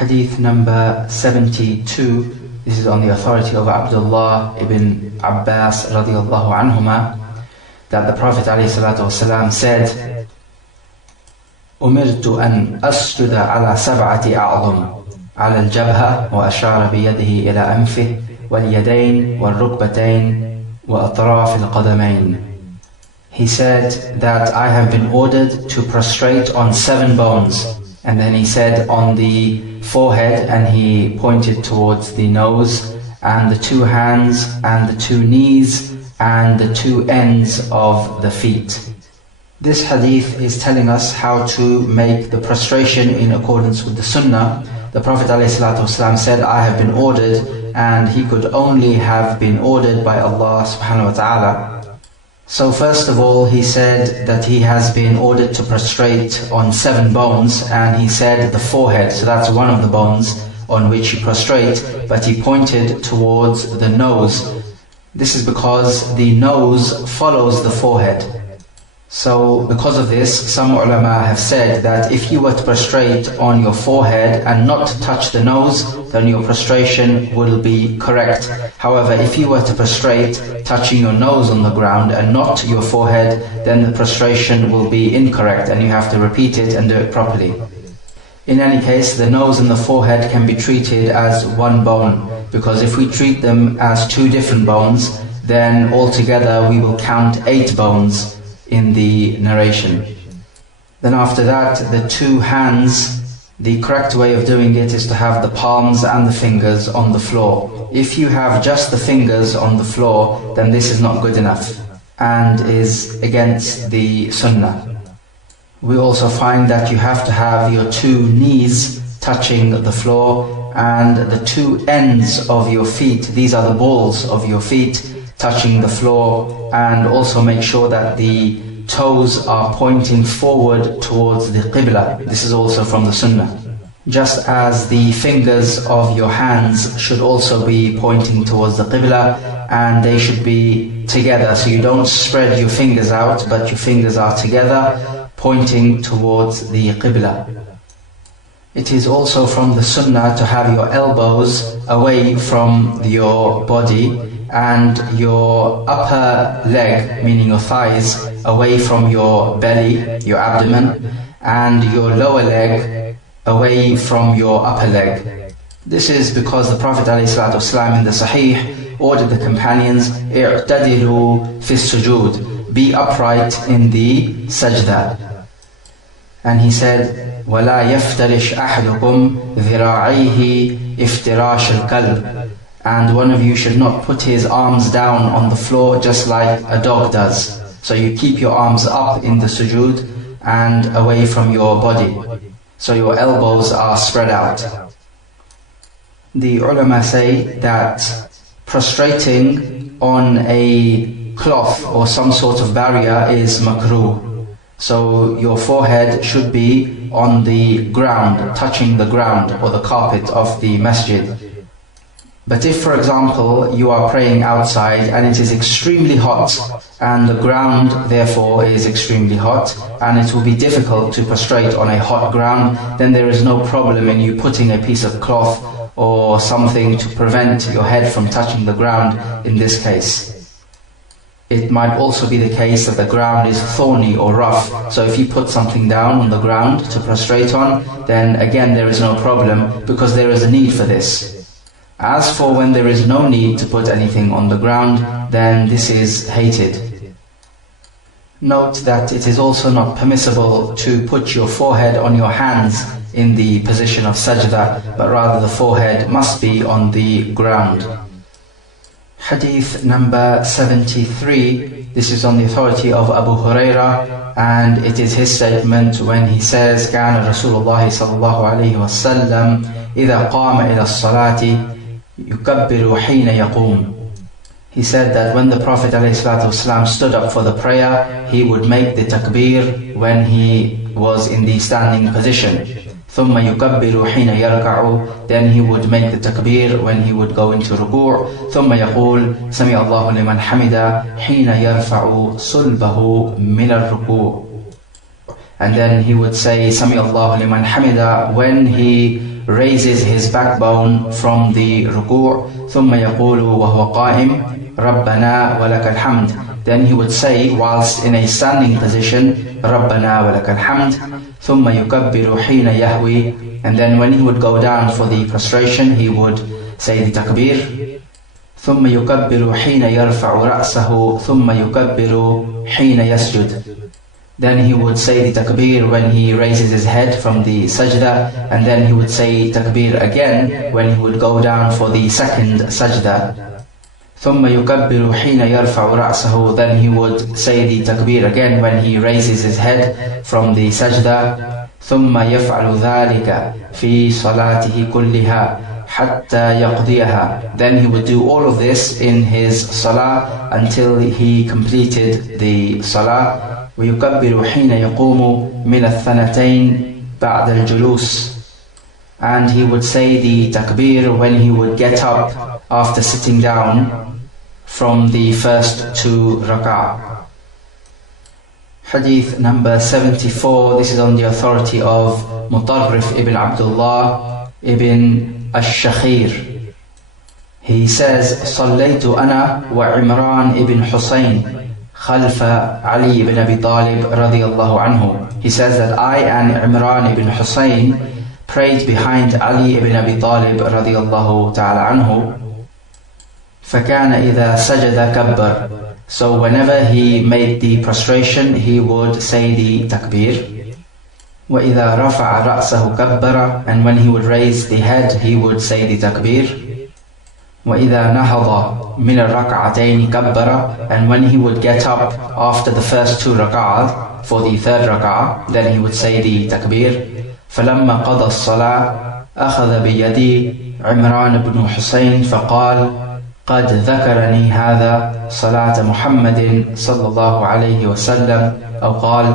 Hadith number 72. This is on the authority of Abdullah ibn Abbas radiallahu anhuma, that the Prophet ﷺ said, أمرت أن أسجد على سبعة أعظم على الجبهة وأشار بيده إلى أنفه واليدين والركبتين وأطراف القدمين. He said that I have been ordered to prostrate on 7 bones. And then he said on the forehead, and he pointed towards the nose, and the 2 hands, and the 2 knees, and the 2 ends of the feet. This hadith is telling us how to make the prostration in accordance with the sunnah. The Prophet ﷺ said, I have been ordered, and he could only have been ordered by Allah subhanahu wa ta'ala. So first of all, he said that he has been ordered to prostrate on 7 bones, and he said the forehead, so that's one of the bones on which you prostrate, but he pointed towards the nose. This is because the nose follows the forehead. So because of this, some ulama have said that if you were to prostrate on your forehead and not touch the nose, then your prostration will be correct. However, if you were to prostrate touching your nose on the ground and not your forehead, then the prostration will be incorrect and you have to repeat it and do it properly. In any case, the nose and the forehead can be treated as one bone, because if we treat them as 2 different bones, then altogether we will count 8 bones in the narration. Then after that, the 2 hands, the correct way of doing it is to have the palms and the fingers on the floor. If you have just the fingers on the floor, then this is not good enough and is against the sunnah. We also find that you have to have your 2 knees touching the floor and the 2 ends of your feet, these are the balls of your feet, touching the floor, and also make sure that the toes are pointing forward towards the Qibla. This is also from the Sunnah. Just as the fingers of your hands should also be pointing towards the Qibla, and they should be together, so you don't spread your fingers out, but your fingers are together, pointing towards the Qibla. It is also from the Sunnah to have your elbows away from your body, and your upper leg, meaning your thighs, away from your belly, your abdomen, and your lower leg away from your upper leg. This is because the Prophet ﷺ in the Sahih ordered the companions, اعتدلوا في السجود, be upright in the sajda. And he said, وَلَا يَفْتَرِشْ أَحْدُكُمْ ذِرَاعَيْهِ افتراش الكلب, and one of you should not put his arms down on the floor just like a dog does. So you keep your arms up in the sujood and away from your body, so your elbows are spread out. The ulama say that prostrating on a cloth or some sort of barrier is makruh. So your forehead should be on the ground, touching the ground or the carpet of the masjid. But if, for example, you are praying outside and it is extremely hot, and the ground therefore is extremely hot, and it will be difficult to prostrate on a hot ground, then there is no problem in you putting a piece of cloth or something to prevent your head from touching the ground in this case. It might also be the case that the ground is thorny or rough, so if you put something down on the ground to prostrate on, then again there is no problem, because there is a need for this. As for when there is no need to put anything on the ground, then this is hated. Note that it is also not permissible to put your forehead on your hands in the position of sajda, but rather the forehead must be on the ground. Hadith number 73. This is on the authority of Abu Hurairah, and it is his statement when he says, كان رسول الله صلى الله عليه وسلم إذا قام إلى الصلاة يكبر حين يقوم. He said that when the Prophet ﷺ stood up for the prayer, he would make the takbir when he was in the standing position. ثم يكبر حين يركع, then he would make the takbir when he would go into ruku'. ثم يقول سمع الله لمن حمده حين يرفع صلبه من الركوع. and then he would say Sami Allahu liman hamida when he raises his backbone from the ruku'. ثم يقول وهو قائم ربنا ولك الحمد. Then he would say whilst in a standing position ربنا ولك الحمد. ثم يكبر حين يهوي. And then when he would go down for the prostration, he would say the takbir. ثم يكبر حين يرفع رأسه ثم يكبر حين يسجد. Then he would say the takbir when he raises his head from the sajda, and then he would say takbir again when he would go down for the second sajda. ثم يكبر حين يرفع رأسه. Then he would say the takbir again when he raises his head from the sajda. ثم يفعل ذلك في صلاته كلها حتى يقضيها. Then he would do all of this in his salah until he completed the salah. ويكبر حين يقوم من الثنتين بعد الجلوس. And he would say the takbir when he would get up after sitting down from the first two rak'ah. Hadith number 74. This is on the authority of Mutarrif ibn Abdullah ibn Al-Shakhir. He says, صليت أنا وعمران ibn Husayn خلف Ali ibn Abi Talib رضي الله عنه. He says that I and Imran ibn Husayn prayed behind Ali ibn Abi Talib رضي الله تعالى عنه. فكان إذا سجد كبر. So whenever he made the prostration, he would say the takbir. وإذا رفع رأسه كبر. And when he would raise the head, he would say the takbir. وإذا نهض من الركعتين كبر. And when he would get up after the first two rak'ahs for the third rak'ah, then he would say the takbir. فلما قضى الصلاة أخذ بيدي عمران بن حسين فقال قد ذكرني هذا صلاة محمد صلى الله عليه وسلم. أو قال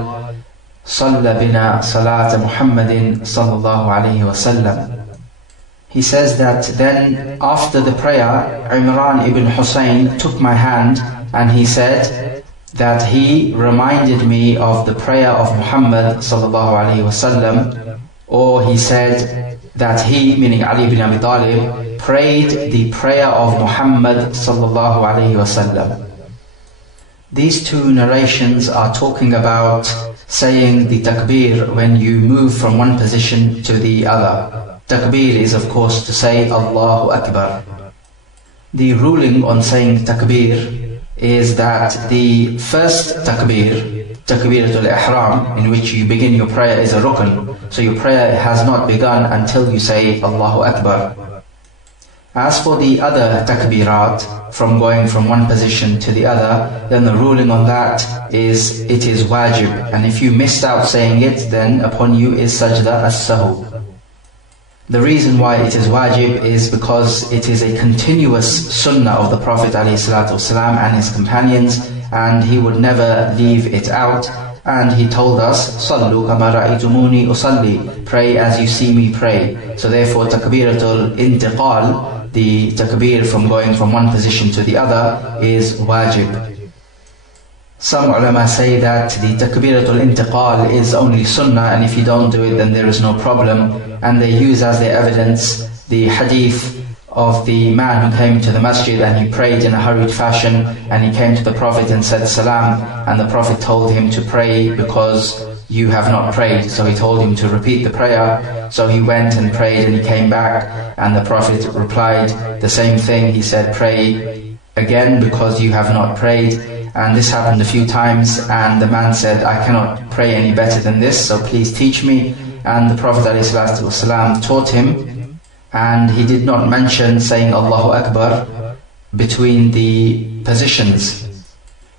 صلى بنا صلاة محمد صلى الله عليه وسلم. He says that then after the prayer, Imran ibn Husayn took my hand and he said that he reminded me of the prayer of Muhammad sallallahu alaihi wasallam, or he said that he, meaning Ali ibn Abi Talib, prayed the prayer of Muhammad sallallahu alaihi wasallam. These two narrations are talking about saying the takbir when you move from one position to the other. Takbir is of course to say Allahu Akbar. The ruling on saying takbir is that the first takbir, takbiratul ihram, in which you begin your prayer, is a rukn. So your prayer has not begun until you say Allahu Akbar. As for the other takbirat, from going from one position to the other, then the ruling on that is it is wajib, and if you missed out saying it, then upon you is sajda as-sahu. The reason why it is wajib is because it is a continuous sunnah of the Prophet ﷺ and his companions, and he would never leave it out. And he told us, "Sallu kama ra'aytumuni usalli," pray as you see me pray. So therefore, takbiratul intiqal, the takbir from going from one position to the other, is wajib. Some ulama say that the takbiratul intiqal is only sunnah, and if you don't do it, then there is no problem. And they use as their evidence the hadith of the man who came to the masjid and he prayed in a hurried fashion, and he came to the Prophet and said salam, and the Prophet told him to pray because you have not prayed. So he told him to repeat the prayer. So he went and prayed and he came back, and the Prophet replied the same thing. He said, pray again because you have not prayed. And this happened a few times, and the man said, I cannot pray any better than this, so please teach me. And the Prophet ﷺ taught him, and he did not mention saying Allahu Akbar between the positions.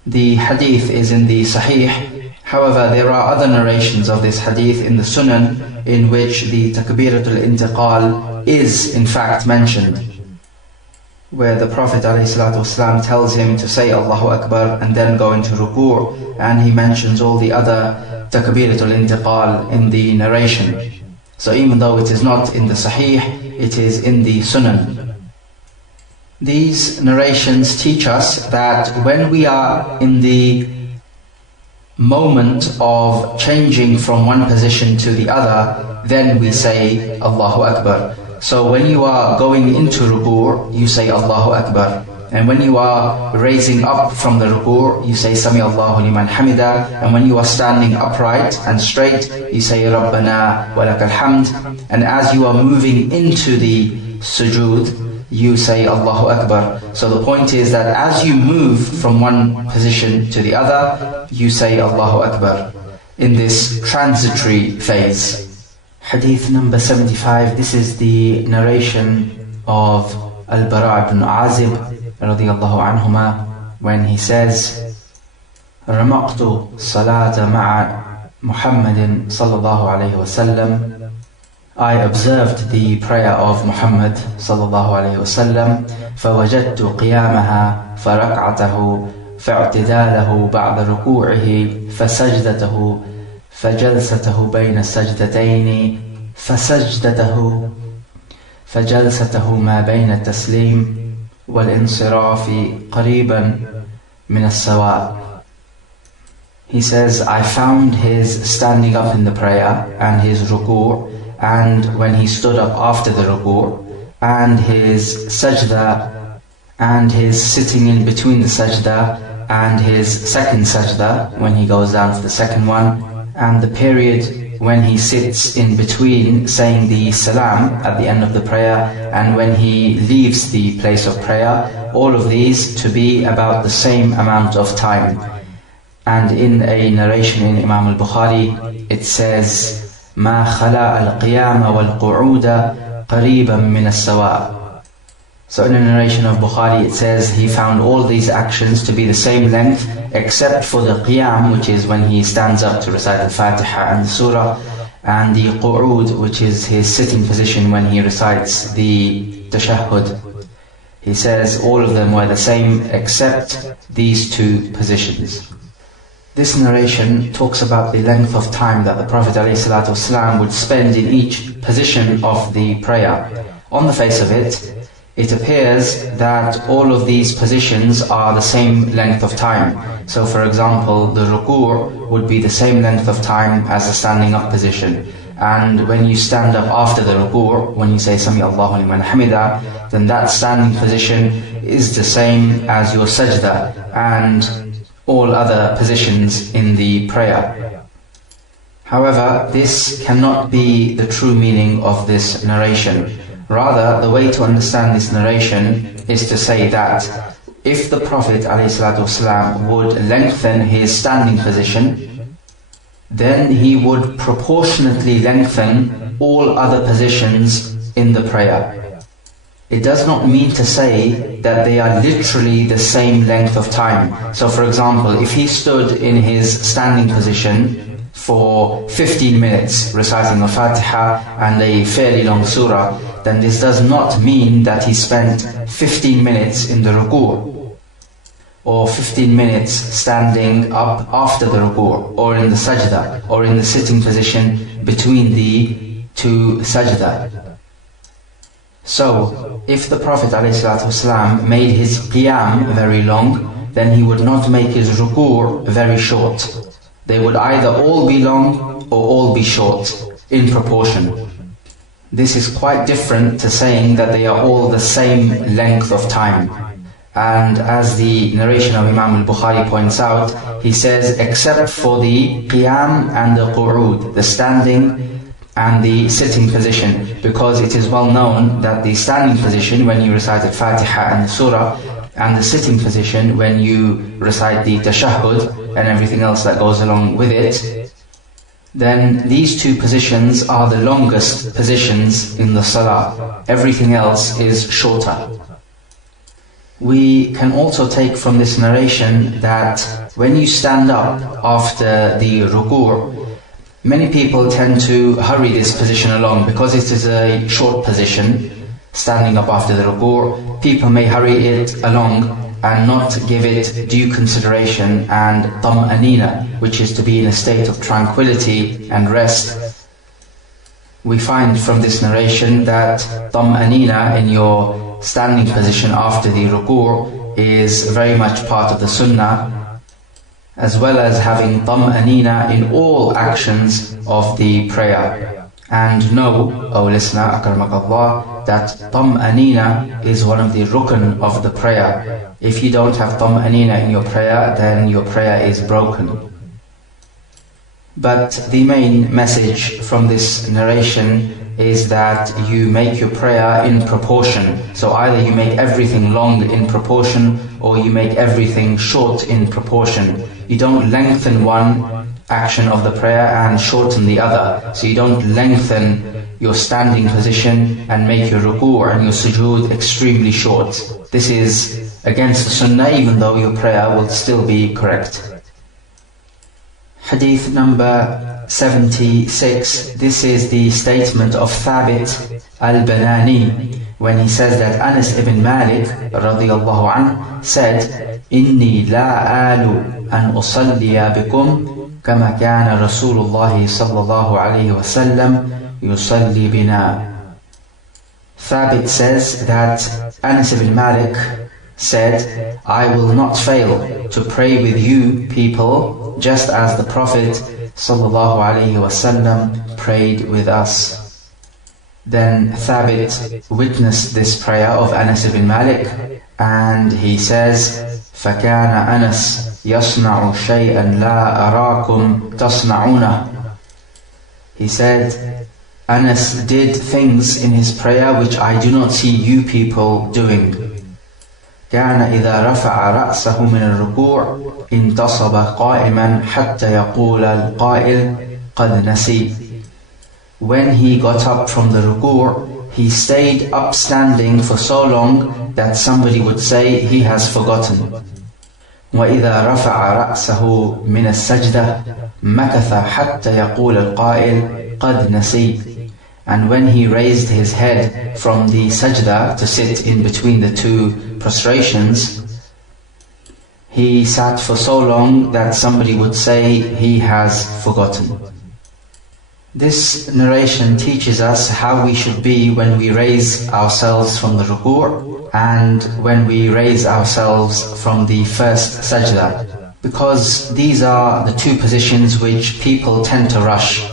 The hadith is in the Sahih. However, there are other narrations of this hadith in the Sunan in which the takbiratul intiqal is in fact mentioned, where the Prophet ﷺ tells him to say Allahu Akbar and then go into ruku', and he mentions all the other takbiratul intiqal in the narration. So even though it is not in the Sahih, it is in the Sunan. These narrations teach us that when we are in the moment of changing from one position to the other, then we say Allahu Akbar. So when you are going into ruku', you say Allahu Akbar. And when you are raising up from the ruku', you say Sami Allahu liman hamida. And when you are standing upright and straight, you say Rabbana wa lakal hamd. And as you are moving into the sujood, you say Allahu Akbar. So the point is that as you move from one position to the other, you say Allahu Akbar in this transitory phase. Hadith number 75, this is the narration of Al-Bara' ibn Azib radiyallahu anhuma, when he says, رمقت صلاة مع محمد صلى الله عليه وسلم, I observed the prayer of Muhammad صلى الله عليه وسلم, فوجدت قيامها فركعته فاعتداله بعد ركوعه فسجدته فجلسته بين السجدتين فجلسته ما بين التسليم والانصراف قريبا من السواء. He says, I found his standing up in the prayer and his ruku', and when he stood up after the ruku', and his sajda, and his sitting in between the sajda and his second sajda when he goes down to the second one, and the period when he sits in between saying the salam at the end of the prayer and when he leaves the place of prayer, all of these to be about the same amount of time. And in a narration in Imam Al-Bukhari, it says, مَا خَلَاءَ الْقِيَامَ وَالْقُعُودَ قَرِيبًا مِنَ السَّوَاءِ. So in a narration of Bukhari, it says he found all these actions to be the same length except for the qiyam, which is when he stands up to recite al-Fatiha and the surah, and the qu'ud, which is his sitting position when he recites the tashahhud. He says all of them were the same except these two positions. This narration talks about the length of time that the Prophet ﷺ would spend in each position of the prayer. On the face of it, it appears that all of these positions are the same length of time. So for example, the ruku' would be the same length of time as the standing up position. And when you stand up after the ruku', when you say Sami Allahu liman hamida, then that standing position is the same as your sajda and all other positions in the prayer. However, this cannot be the true meaning of this narration. Rather, the way to understand this narration is to say that if the Prophet ﷺ would lengthen his standing position, then he would proportionately lengthen all other positions in the prayer. It does not mean to say that they are literally the same length of time. So for example, if he stood in his standing position for 15 minutes reciting a Fatiha and a fairly long surah, then this does not mean that he spent 15 minutes in the ruku' or 15 minutes standing up after the ruku' or in the sajda or in the sitting position between the two sajda. So, if the Prophet ﷺ made his qiyam very long, then he would not make his ruku' very short. They would either all be long or all be short, in proportion. This is quite different to saying that they are all the same length of time. And as the narration of Imam Al-Bukhari points out, he says, except for the qiyam and the qu'ud, the standing and the sitting position, because it is well known that the standing position when you recite al-Fatiha and the surah, and the sitting position when you recite the tashahhud and everything else that goes along with it, then these two positions are the longest positions in the salah. Everything else is shorter. We can also take from this narration that when you stand up after the ruku', many people tend to hurry this position along because it is a short position. Standing up after the ruku', people may hurry it along and not give it due consideration and tam'anina, which is to be in a state of tranquility and rest. We find from this narration that tam'anina in your standing position after the ruku' is very much part of the sunnah, as well as having tam'anina in all actions of the prayer. And know, O listener, akramakallah, that tam'anina is one of the rukn of the prayer. If you don't have tam'anina in your prayer, then your prayer is broken. But the main message from this narration is that you make your prayer in proportion. So either you make everything long in proportion, or you make everything short in proportion. You don't lengthen one action of the prayer and shorten the other. So you don't lengthen your standing position and make your ruku' and your sujood extremely short. This is against the sunnah, even though your prayer will still be correct. Hadith number 76. This is the statement of Thabit al-Banani when he says that Anas ibn Malik radiyallahu anhu said, "Inni la alu an usalliya bikum kama kana Rasulullah sallallahu alayhi wa sallam yusalli bina." Thabit says that Anas ibn Malik said, "I will not fail to pray with you people just as the Prophet sallallahu alaihi wasallam prayed with us." Then Thabit witnessed this prayer of Anas ibn Malik, and he says, فَكَانَ أَنَسْ يَصْنَعُ شَيْئًا لَا أَرَاكُمْ تَصْنَعُونَهُ. He said, Anas did things in his prayer which I do not see you people doing. كان إذا رفع رأسه من الركوع انتصب قائما حتى يقول القائل قد نسي. When he got up from the ruku', he stayed upstanding for so long that somebody would say he has forgotten. وإذا رفع رأسه من السجدة مكث حتى يقول القائل قد نسي. And when he raised his head from the sajda to sit in between the two prostrations, he sat for so long that somebody would say he has forgotten. This narration teaches us how we should be when we raise ourselves from the ruku' and when we raise ourselves from the first sajda, because these are the two positions which people tend to rush.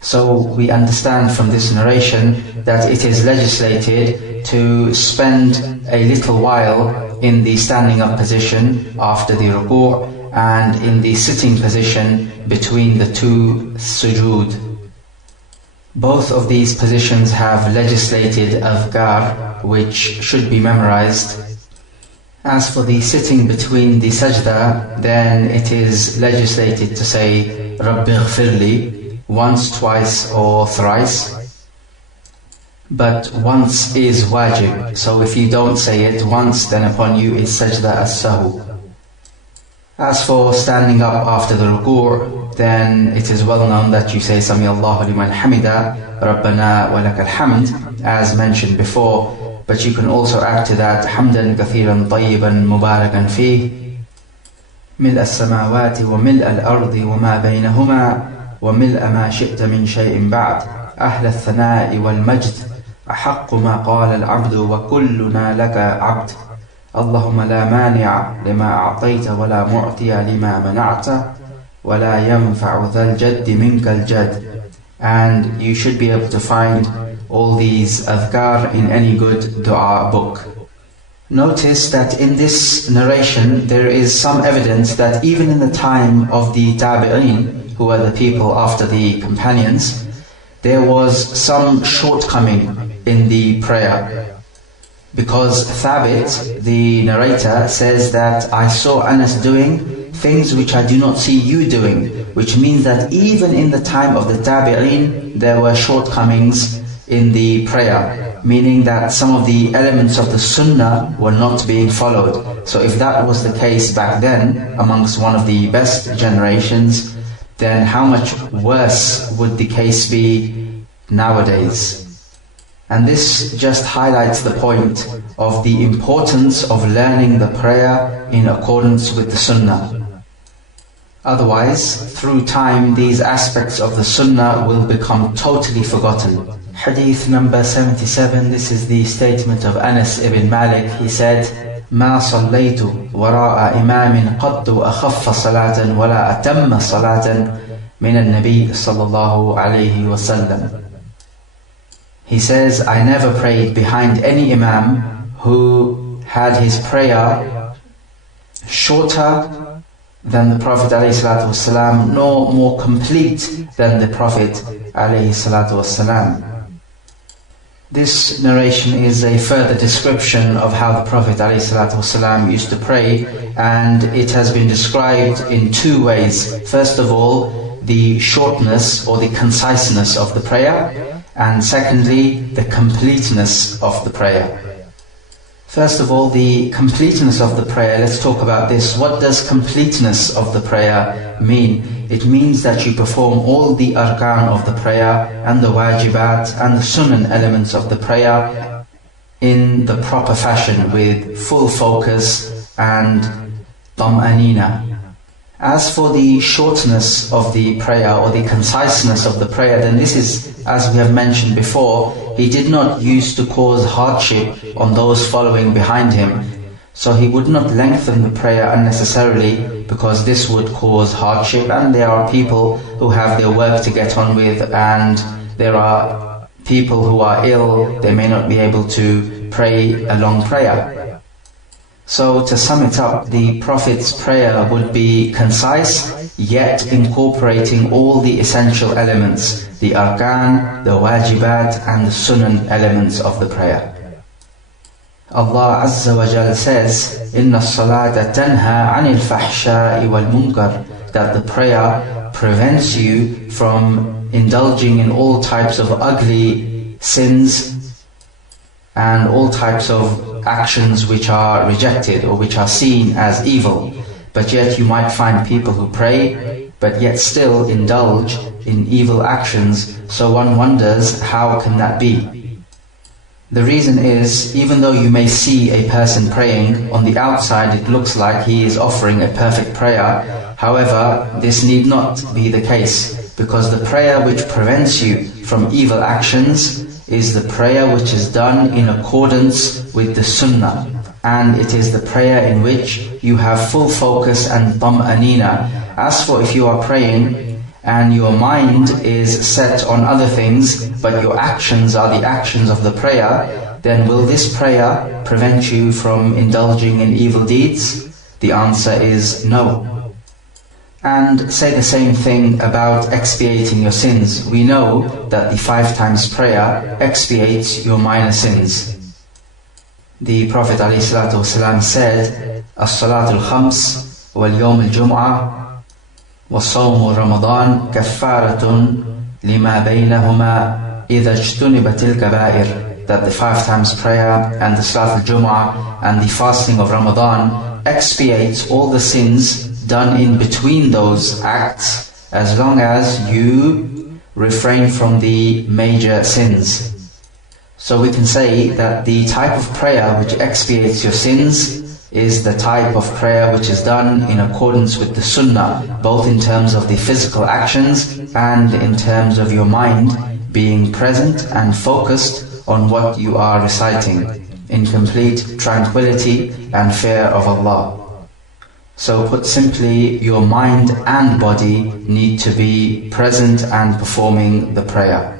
So we understand from this narration that it is legislated to spend a little while in the standing up position after the ruku' and in the sitting position between the two sujood. Both of these positions have legislated adhkar which should be memorized. As for the sitting between the sajda, then it is legislated to say Rabbi ighfirli once, twice or thrice. But once is wajib, so if you don't say it once, then upon you is sajda as-sahu. As for standing up after the ruku', then it is well known that you say Sami Allahu liman hamida, Rabbana wa lakal hamd, as mentioned before, but you can also add to that hamdan kathiran tayyiban mubarakan fih, ملء السماوات وملء الأرض وما بينهما وملء ما شئت من شيء بعد أهل الثناء والمجد أحق ما قال العبد وكلنا لك عبد اللهم لا مانع لما أعطيت ولا معطي لما منعت ولا ينفع ذا الجد منك الجد. And you should be able to find all these adhkar in any good dua book. Notice that in this narration there is some evidence that even in the time of the tabi'in, who are the people after the companions, there was some shortcoming in the prayer. Because Thabit, the narrator, says that I saw Anas doing things which I do not see you doing, which means that even in the time of the tabi'in there were shortcomings in the prayer, meaning that some of the elements of the sunnah were not being followed. So if that was the case back then amongst one of the best generations, then how much worse would the case be nowadays? And this just highlights the point of the importance of learning the prayer in accordance with the sunnah. Otherwise, through time, these aspects of the sunnah will become totally forgotten. Hadith number 77, this is the statement of Anas ibn Malik. He said, ما صليت وراء إمام قط أخف صلاة ولا أتم صلاة من النبي صلى الله عليه وسلم. He says, I never prayed behind any imam who had his prayer shorter than the Prophet ﷺ, nor more complete than the Prophet ﷺ. This narration is a further description of how the Prophet ﷺ used to pray, and it has been described in two ways. First of all, the shortness or the conciseness of the prayer, and secondly, the completeness of the prayer. First of all, the completeness of the prayer. Let's talk about this. What does completeness of the prayer mean? It means that you perform all the arkan of the prayer and the wajibat and the sunan elements of the prayer in the proper fashion with full focus and tam'anina. As for the shortness of the prayer or the conciseness of the prayer, then this is, as we have mentioned before, he did not use to cause hardship on those following behind him. So he would not lengthen the prayer unnecessarily, because this would cause hardship, and there are people who have their work to get on with, and there are people who are ill, they may not be able to pray a long prayer. So to sum it up, the Prophet's prayer would be concise, yet incorporating all the essential elements, the arkan, the wajibat and the sunan elements of the prayer. Allah Azza wa Jal says, إِنَّ الصَّلَاةَ تَنْهَى عَنِ الْفَحْشَاءِ وَالْمُنْكَرِ, that the prayer prevents you from indulging in all types of ugly sins and all types of actions which are rejected or which are seen as evil. But yet you might find people who pray, but yet still indulge in evil actions. So one wonders, how can that be? The reason is, even though you may see a person praying, on the outside it looks like he is offering a perfect prayer. However, this need not be the case, because the prayer which prevents you from evil actions is the prayer which is done in accordance with the sunnah, and it is the prayer in which you have full focus and tam'anina. As for if you are praying and your mind is set on other things, but your actions are the actions of the prayer, then will this prayer prevent you from indulging in evil deeds? The answer is no. And say the same thing about expiating your sins. We know that the 5 times prayer expiates your minor sins. The Prophet ﷺ said, As-salatul khams wal-yawm al-jum'ah wa-sawmu ramadan kaffaratun lima baynahuma idha ijtunibat al-kaba'ir, that the 5 times prayer and the Salatul Jum'ah and the fasting of Ramadan expiates all the sins done in between those acts, as long as you refrain from the major sins. So we can say that the type of prayer which expiates your sins is the type of prayer which is done in accordance with the sunnah, both in terms of the physical actions and in terms of your mind being present and focused on what you are reciting, in complete tranquility and fear of Allah. So put simply, your mind and body need to be present and performing the prayer.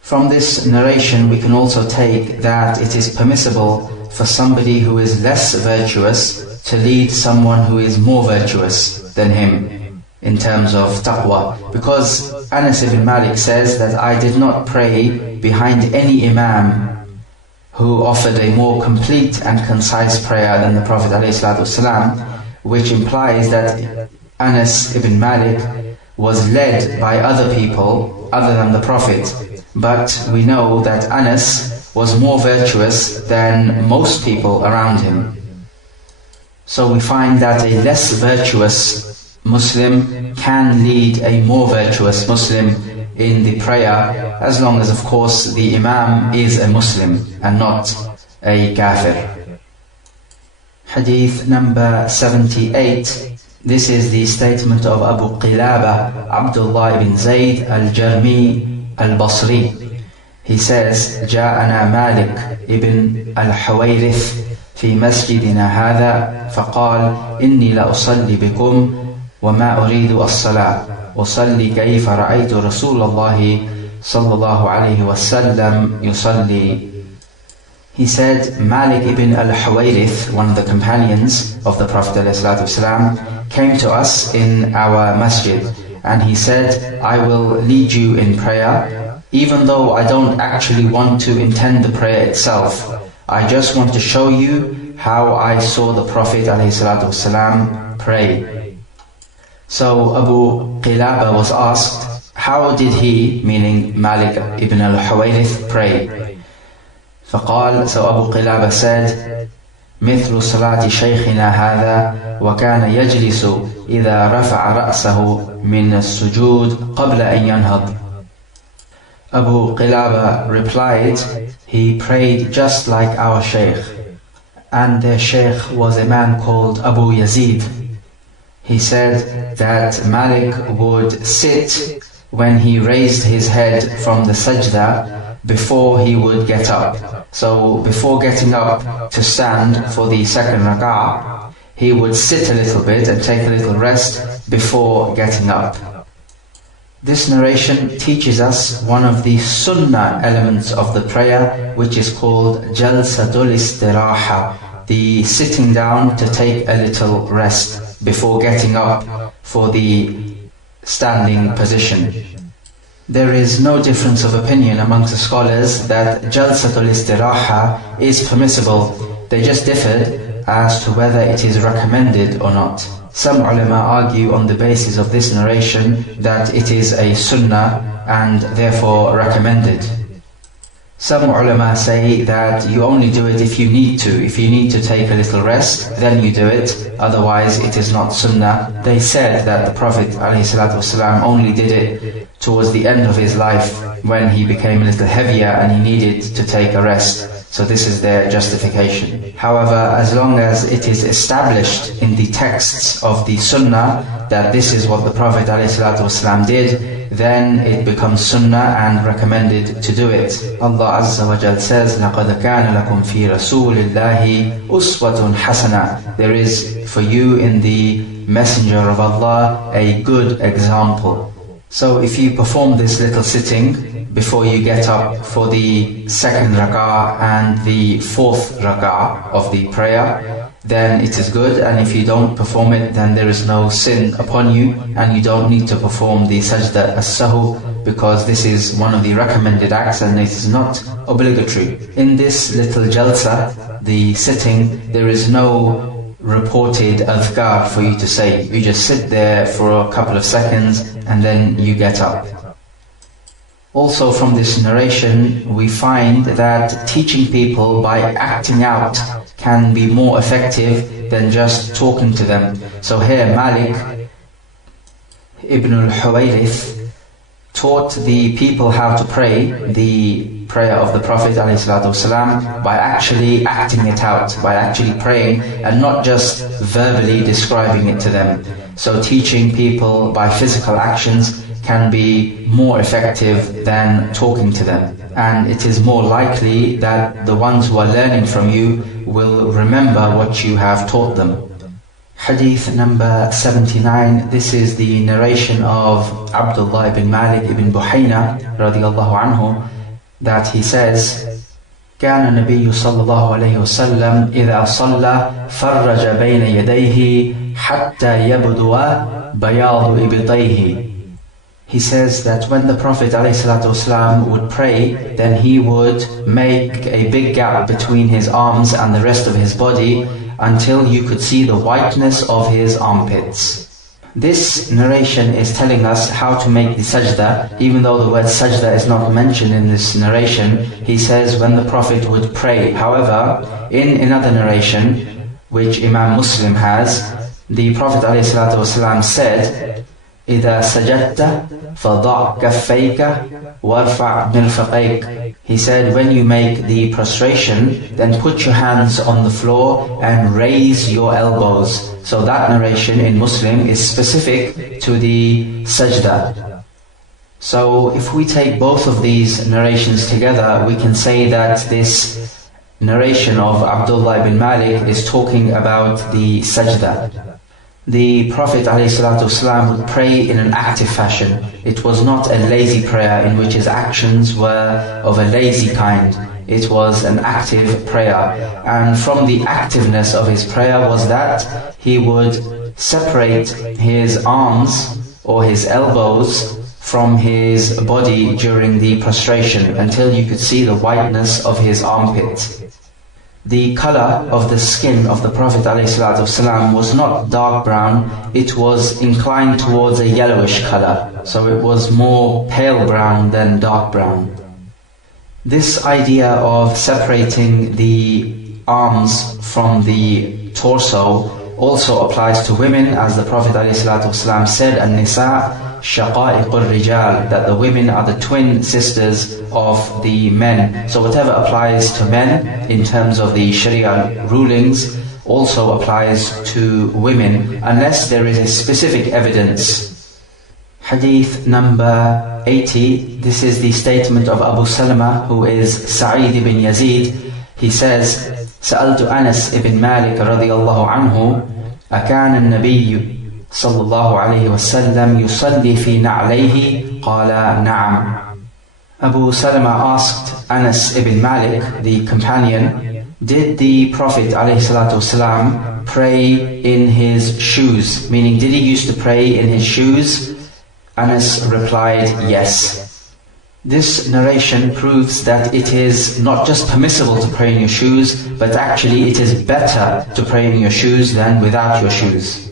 From this narration we can also take that it is permissible for somebody who is less virtuous to lead someone who is more virtuous than him in terms of taqwa. Because Anas ibn Malik says that I did not pray behind any imam who offered a more complete and concise prayer than the Prophet ﷺ, which implies that Anas ibn Malik was led by other people other than the Prophet. But we know that Anas was more virtuous than most people around him. So we find that a less virtuous Muslim can lead a more virtuous Muslim in the prayer, as long as of course the Imam is a Muslim and not a Kafir. Hadith number 78. This is the statement of Abu Qilaba, Abdullah ibn Zayd al-Jarmi al-Basri. He says, جاءنا مالك ibn al-Huwayrith في مسجدنا هذا فقال إني لأصلي بكم وما أريد الصلاة أصلي كيف رأيت رسول الله صلى الله عليه وسلم يصلي. He said, Malik ibn al-Huwayrith, one of the companions of the Prophet ﷺ, came to us in our masjid, and he said, I will lead you in prayer, even though I don't actually want to intend the prayer itself. I just want to show you how I saw the Prophet ﷺ pray. So Abu Qilaba was asked, how did he, meaning Malik ibn al-Huwayrith, pray? فقال, so Abu Qilaba said, مثل صلاة شيخنا هذا وكان يجلس إذا رفع رأسه من السجود قبل أن ينهض. Abu Qilaba replied, he prayed just like our sheikh, and their sheikh was a man called Abu Yazid. He said that Malik would sit when he raised his head from the sajda before he would get up. So before getting up to stand for the second rak'ah, he would sit a little bit and take a little rest before getting up. This narration teaches us one of the sunnah elements of the prayer, which is called jalsatul istiraha, the sitting down to take a little rest before getting up for the standing position. There is no difference of opinion amongst the scholars that jalsatul istiraha is permissible. They just differed as to whether it is recommended or not. Some ulama argue on the basis of this narration that it is a sunnah and therefore recommended. Some ulama say that you only do it if you need to. If you need to take a little rest, then you do it. Otherwise, it is not sunnah. They said that the Prophet ﷺ only did it towards the end of his life when he became a little heavier and he needed to take a rest. So this is their justification. However, as long as it is established in the texts of the Sunnah that this is what the Prophet ﷺ did, then it becomes Sunnah and recommended to do it. Allah Azza wa Jal says, لَقَدْ كَانَ لَكُمْ فِي رَسُولِ اللَّهِ أُسْوَةٌ حَسَنَةٌ. There is for you in the Messenger of Allah a good example. So if you perform this little sitting before you get up for the second rak'ah and the fourth rak'ah of the prayer, then it is good, and if you don't perform it, then there is no sin upon you, and you don't need to perform the sajda as-sahu, because this is one of the recommended acts and it is not obligatory. In this little jalsa, the sitting, there is no reported adhkar for you to say. You just sit there for a couple of seconds and then you get up. Also from this narration, we find that teaching people by acting out can be more effective than just talking to them. So here Malik ibn al-Huwayrith taught the people how to pray the prayer of the Prophet ﷺ by actually acting it out, by actually praying and not just verbally describing it to them. So teaching people by physical actions can be more effective than talking to them. And it is more likely that the ones who are learning from you will remember what you have taught them. Hadith number 79, this is the narration of Abdullah ibn Malik ibn Buhayna radiyallahu anhu, that he says, كان النبي صلى الله عليه وسلم إذا صلى فرج بين يديه حتى يبدو بياض إبطيه. He says that when the Prophet ﷺ would pray, then he would make a big gap between his arms and the rest of his body until you could see the whiteness of his armpits. This narration is telling us how to make the sajda, even though the word sajda is not mentioned in this narration. He says when the Prophet would pray. However, in another narration, which Imam Muslim has, the Prophet ﷺ said, إِذَا سَجَدْتَ فَضَعْ كَفَّيْكَ وَارْفَعْ مِرْفَقَيْكَ. He said, when you make the prostration, then put your hands on the floor and raise your elbows. So that narration in Muslim is specific to the sajda. So if we take both of these narrations together, we can say that this narration of Abdullah ibn Malik is talking about the sajda. The Prophet ﷺ would pray in an active fashion. It was not a lazy prayer in which his actions were of a lazy kind. It was an active prayer. And from the activeness of his prayer was that he would separate his arms or his elbows from his body during the prostration until you could see the whiteness of his armpit. The color of the skin of the Prophet ﷺ was not dark brown, it was inclined towards a yellowish color, so it was more pale brown than dark brown. This idea of separating the arms from the torso also applies to women, as the Prophet ﷺ said, "An-nisa shaqa'iqur rijal," that the women are the twin sisters of the men. So whatever applies to men in terms of the Sharia rulings also applies to women, unless there is a specific evidence. Hadith number 80, this is the statement of Abu Salama, who is Sa'id ibn Yazid. He says, سألت أنس ibn Malik رضي الله عنه أكان النبي صلى الله عليه وسلم يصلي في نعليه قال نعم. Abu Salama asked Anas ibn Malik, the companion, did the Prophet ﷺ pray in his shoes? Meaning, did he used to pray in his shoes? Anas replied, yes. This narration proves that it is not just permissible to pray in your shoes, but actually it is better to pray in your shoes than without your shoes.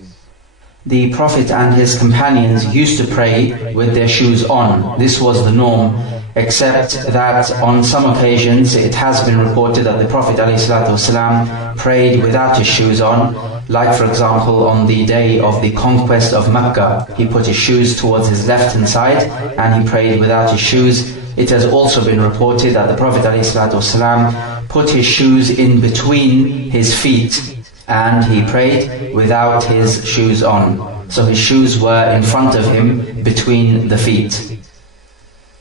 The Prophet and his companions used to pray with their shoes on. This was the norm, except that on some occasions it has been reported that the Prophet ﷺ prayed without his shoes on. Like, for example, on the day of the conquest of Mecca, he put his shoes towards his left-hand side and he prayed without his shoes. It has also been reported that the Prophet ﷺ put his shoes in between his feet and he prayed without his shoes on. So his shoes were in front of him between the feet.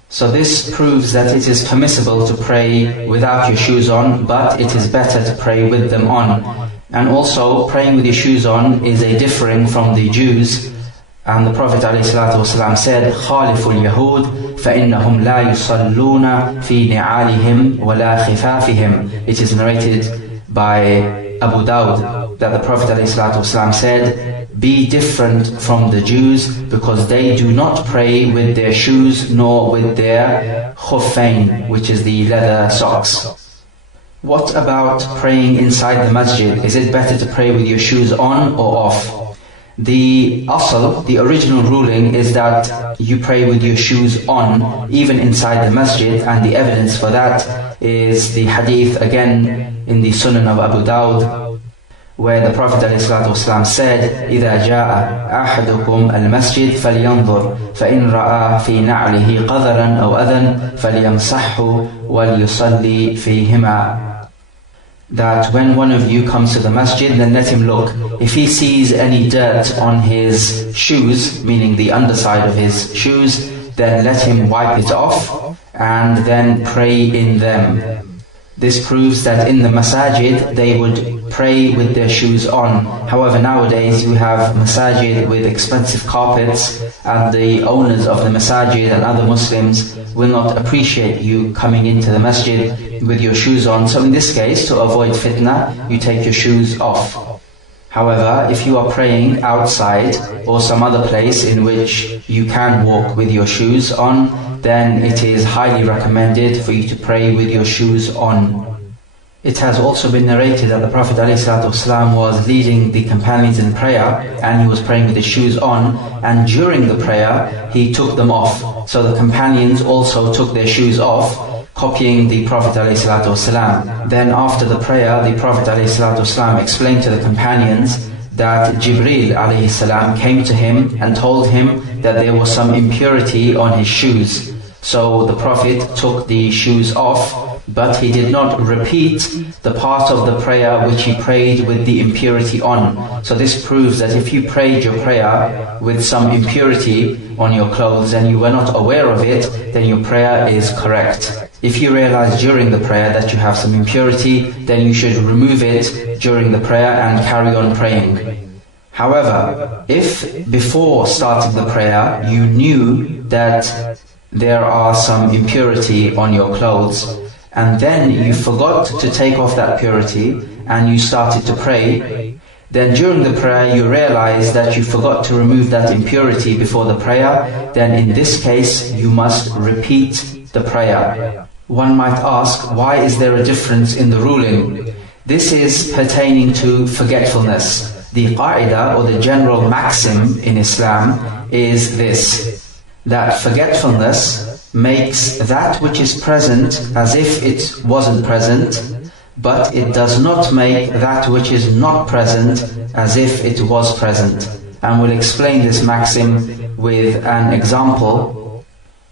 So this proves that it is permissible to pray without your shoes on, but it is better to pray with them on. And also, praying with your shoes on is a differing from the Jews. And the Prophet ﷺ said, خَالِفُ الْيَهُودِ فَإِنَّهُمْ لَا يُصَلُّونَ فِي نِعَالِهِمْ وَلَا خِفَافِهِمْ. It is narrated by Abu Dawud that the Prophet ﷺ said, be different from the Jews, because they do not pray with their shoes nor with their khuffain, which is the leather socks. What about praying inside the masjid? Is it better to pray with your shoes on or off? The asl, the original ruling, is that you pray with your shoes on, even inside the masjid, and the evidence for that is the hadith again in the Sunan of Abu Dawud, where the Prophet ﷺ said, إِذَا جَاءَ أَحَدُكُمْ الْمَسْجِدِ فَلْيَنْظُرْ فَإِنْ رَأَى فِي نَعْلِهِ قَذَرًا أَوْ أَذًا فَلْيَمْسَحْهُ وَلْيُصَلِّي فِيهِمَا. That when one of you comes to the masjid, then let him look. If he sees any dirt on his shoes, meaning the underside of his shoes, then let him wipe it off and then pray in them. This proves that in the masajid they would pray with their shoes on. However, nowadays you have masajid with expensive carpets, and the owners of the masajid and other Muslims will not appreciate you coming into the masjid with your shoes on. So in this case, to avoid fitna, you take your shoes off. However, if you are praying outside or some other place in which you can walk with your shoes on, then it is highly recommended for you to pray with your shoes on. It has also been narrated that the Prophet ﷺ was leading the companions in prayer and he was praying with his shoes on, and during the prayer he took them off. So the companions also took their shoes off, copying the Prophet ﷺ. Then after the prayer, the Prophet ﷺ explained to the companions that Jibreel ﷺ came to him and told him that there was some impurity on his shoes. So the Prophet took the shoes off but he did not repeat the part of the prayer which he prayed with the impurity on. So this proves that if you prayed your prayer with some impurity on your clothes and you were not aware of it, then your prayer is correct. If you realize during the prayer that you have some impurity, then you should remove it during the prayer and carry on praying. However, if before starting the prayer you knew that there are some impurity on your clothes, and then you forgot to take off that purity and you started to pray, then during the prayer you realize that you forgot to remove that impurity before the prayer, then in this case you must repeat the prayer. One might ask, why is there a difference in the ruling? This is pertaining to forgetfulness. The qaida, or the general maxim in Islam, is this: that forgetfulness makes that which is present as if it wasn't present, but it does not make that which is not present as if it was present. And we'll explain this maxim with an example.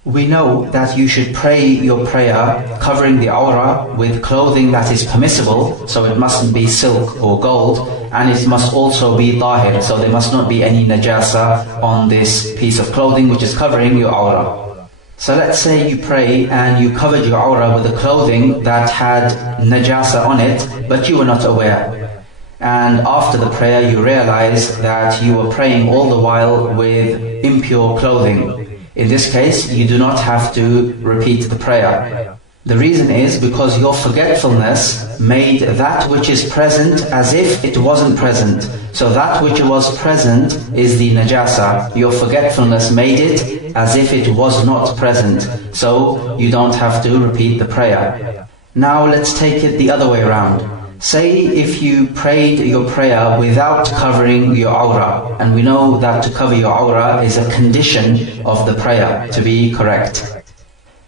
We know that you should pray your prayer covering the awrah with clothing that is permissible, so it mustn't be silk or gold, and it must also be tahir, so there must not be any najasa on this piece of clothing which is covering your awrah. So let's say you pray and you covered your awrah with a clothing that had najasa on it, but you were not aware. And after the prayer you realize that you were praying all the while with impure clothing. In this case, you do not have to repeat the prayer. The reason is because your forgetfulness made that which is present as if it wasn't present. So that which was present is the najasa. Your forgetfulness made it as if it was not present. So you don't have to repeat the prayer. Now let's take it the other way around. Say if you prayed your prayer without covering your awrah, and we know that to cover your awrah is a condition of the prayer to be correct.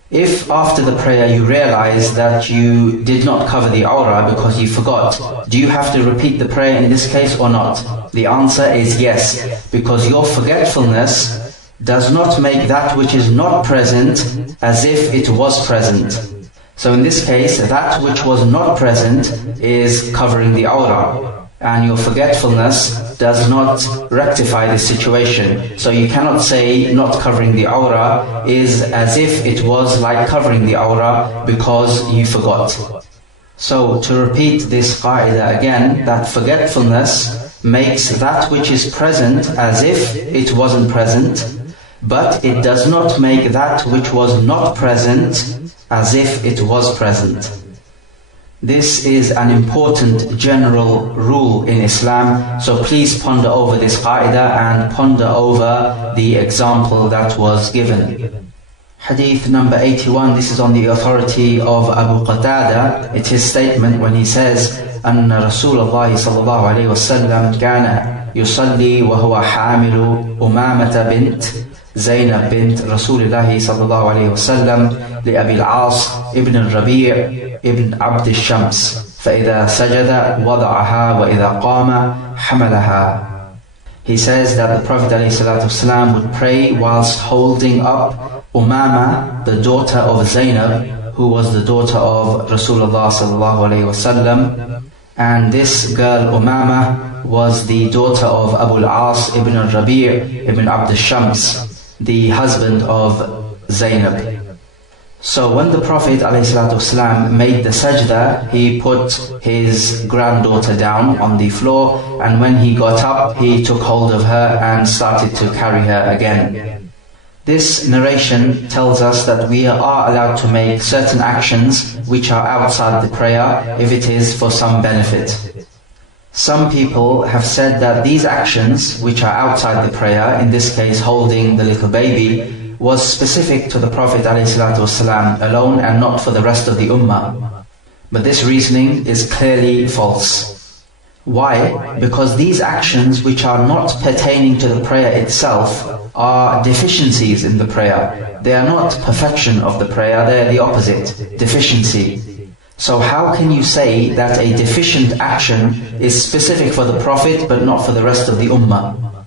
If after the prayer you realize that you did not cover the awrah because you forgot, do you have to repeat the prayer in this case or not? The answer is yes, because your forgetfulness does not make that which is not present as if it was present. So in this case, that which was not present is covering the awrah, and your forgetfulness does not rectify this situation. So you cannot say not covering the awrah is as if it was like covering the awrah because you forgot. So to repeat this qaida again, that forgetfulness makes that which is present as if it wasn't present, but it does not make that which was not present as if it was present. This is an important general rule in Islam, so please ponder over this qaida and ponder over the example that was given. Hadith number 81, this is on the authority of Abu Qatada. It's his statement when he says, أن رسول الله صلى الله عليه وسلم كان يصلي وهو حامل أمامة بنت زينب بنت رسول الله صلى الله عليه وسلم لأبي العاص ابن الربيع ابن عبد الشمس فإذا سجد وضعها وإذا قام حملها. He says that the Prophet ﷺ would pray whilst holding up Umama, the daughter of Zainab, who was the daughter of Rasulullah sallallahu alayhi wasallam. And this girl Umama was the daughter of Abu al-As ibn al-Rabi' ibn Abd al-Shams, the husband of Zainab. So when the Prophet ﷺ made the sajda, he put his granddaughter down on the floor, and when he got up, he took hold of her and started to carry her again. This narration tells us that we are allowed to make certain actions which are outside the prayer if it is for some benefit. Some people have said that these actions which are outside the prayer, in this case holding the little baby, was specific to the Prophet ﷺ alone and not for the rest of the ummah. But this reasoning is clearly false. Why? Because these actions which are not pertaining to the prayer itself are deficiencies in the prayer. They are not perfection of the prayer, they are the opposite, deficiency. So how can you say that a deficient action is specific for the Prophet but not for the rest of the ummah?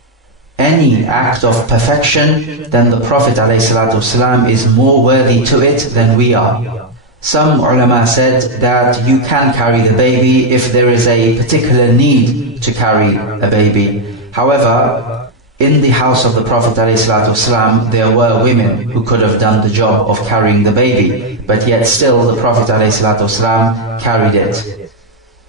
Any act of perfection, then the Prophet ﷺ is more worthy to it than we are. Some ulama said that you can carry the baby if there is a particular need to carry a baby. However, in the house of the Prophet ﷺ, there were women who could have done the job of carrying the baby, but yet still the Prophet ﷺ carried it.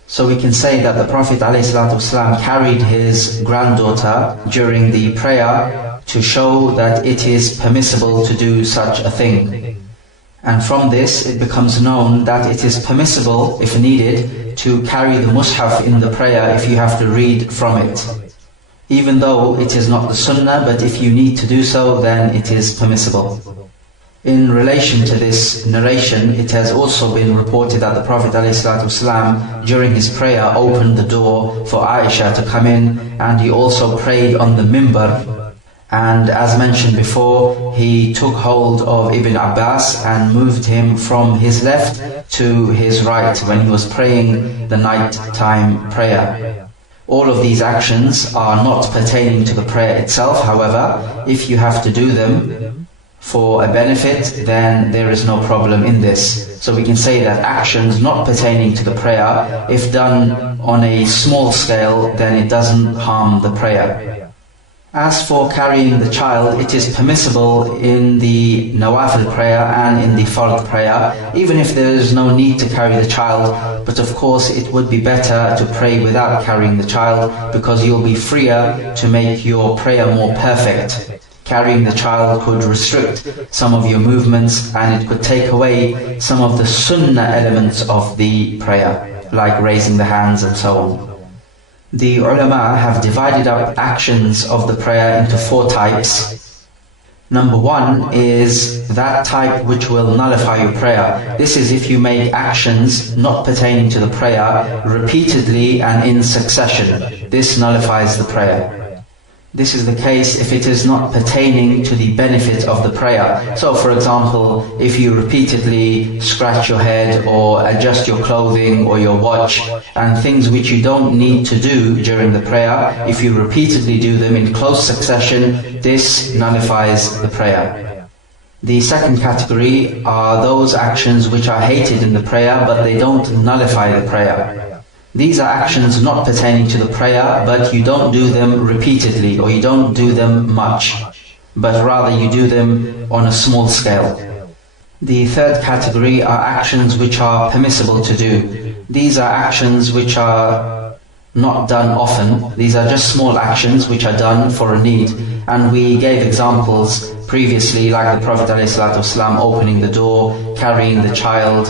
So we can say that the Prophet ﷺ carried his granddaughter during the prayer to show that it is permissible to do such a thing. And from this it becomes known that it is permissible, if needed, to carry the mushaf in the prayer if you have to read from it. Even though it is not the sunnah, but if you need to do so, then it is permissible. In relation to this narration, it has also been reported that the Prophet ﷺ during his prayer opened the door for Aisha to come in, and he also prayed on the mimbar. And as mentioned before, he took hold of Ibn Abbas and moved him from his left to his right when he was praying the night-time prayer. All of these actions are not pertaining to the prayer itself. However, if you have to do them for a benefit, then there is no problem in this. So we can say that actions not pertaining to the prayer, if done on a small scale, then it doesn't harm the prayer. As for carrying the child, it is permissible in the nawafil prayer and in the fard prayer, even if there is no need to carry the child. But of course it would be better to pray without carrying the child, because you'll be freer to make your prayer more perfect. Carrying the child could restrict some of your movements, and it could take away some of the sunnah elements of the prayer, like raising the hands and so on. The ulama have divided up actions of the prayer into 4 types. Number 1 is that type which will nullify your prayer. This is if you make actions not pertaining to the prayer repeatedly and in succession. This nullifies the prayer. This is the case if it is not pertaining to the benefit of the prayer. So for example, if you repeatedly scratch your head or adjust your clothing or your watch, and things which you don't need to do during the prayer, if you repeatedly do them in close succession, this nullifies the prayer. The second category are those actions which are hated in the prayer, but they don't nullify the prayer. These are actions not pertaining to the prayer, but you don't do them repeatedly, or you don't do them much, but rather you do them on a small scale. The third category are actions which are permissible to do. These are actions which are not done often. These are just small actions which are done for a need. And we gave examples previously, like the Prophet ﷺ opening the door, carrying the child,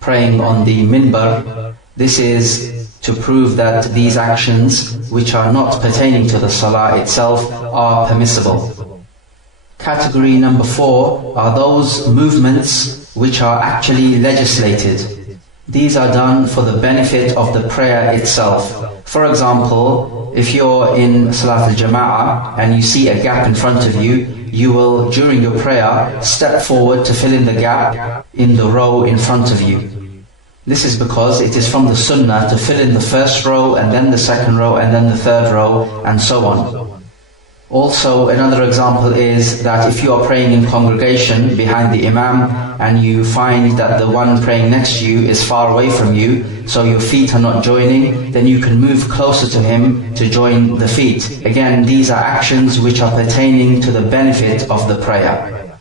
praying on the minbar. This is to prove that these actions, which are not pertaining to the salah itself, are permissible. Category number 4 are those movements which are actually legislated. These are done for the benefit of the prayer itself. For example, if you're in Salat al-Jama'ah and you see a gap in front of you, you will, during your prayer, step forward to fill in the gap in the row in front of you. This is because it is from the sunnah to fill in the first row, and then the second row, and then the third row, and so on. Also, another example is that if you are praying in congregation behind the imam, and you find that the one praying next to you is far away from you, so your feet are not joining, then you can move closer to him to join the feet. Again, these are actions which are pertaining to the benefit of the prayer.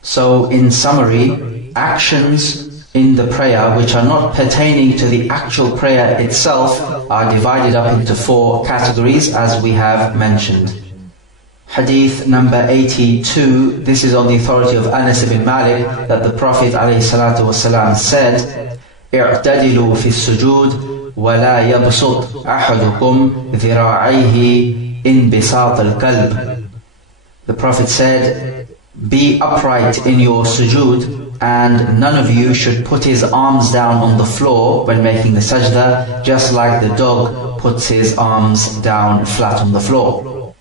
So, in summary, actions in the prayer which are not pertaining to the actual prayer itself are divided up into 4 categories, as we have mentioned. Hadith number 82, this is on the authority of Anas ibn Malik, that the Prophet ﷺ said, اعتدلوا في السجود ولا يبسط أحدكم ذراعيه انبساط الكلب. The Prophet said, be upright in your sujood, and none of you should put his arms down on the floor when making the sajda, just like the dog puts his arms down flat on the floor.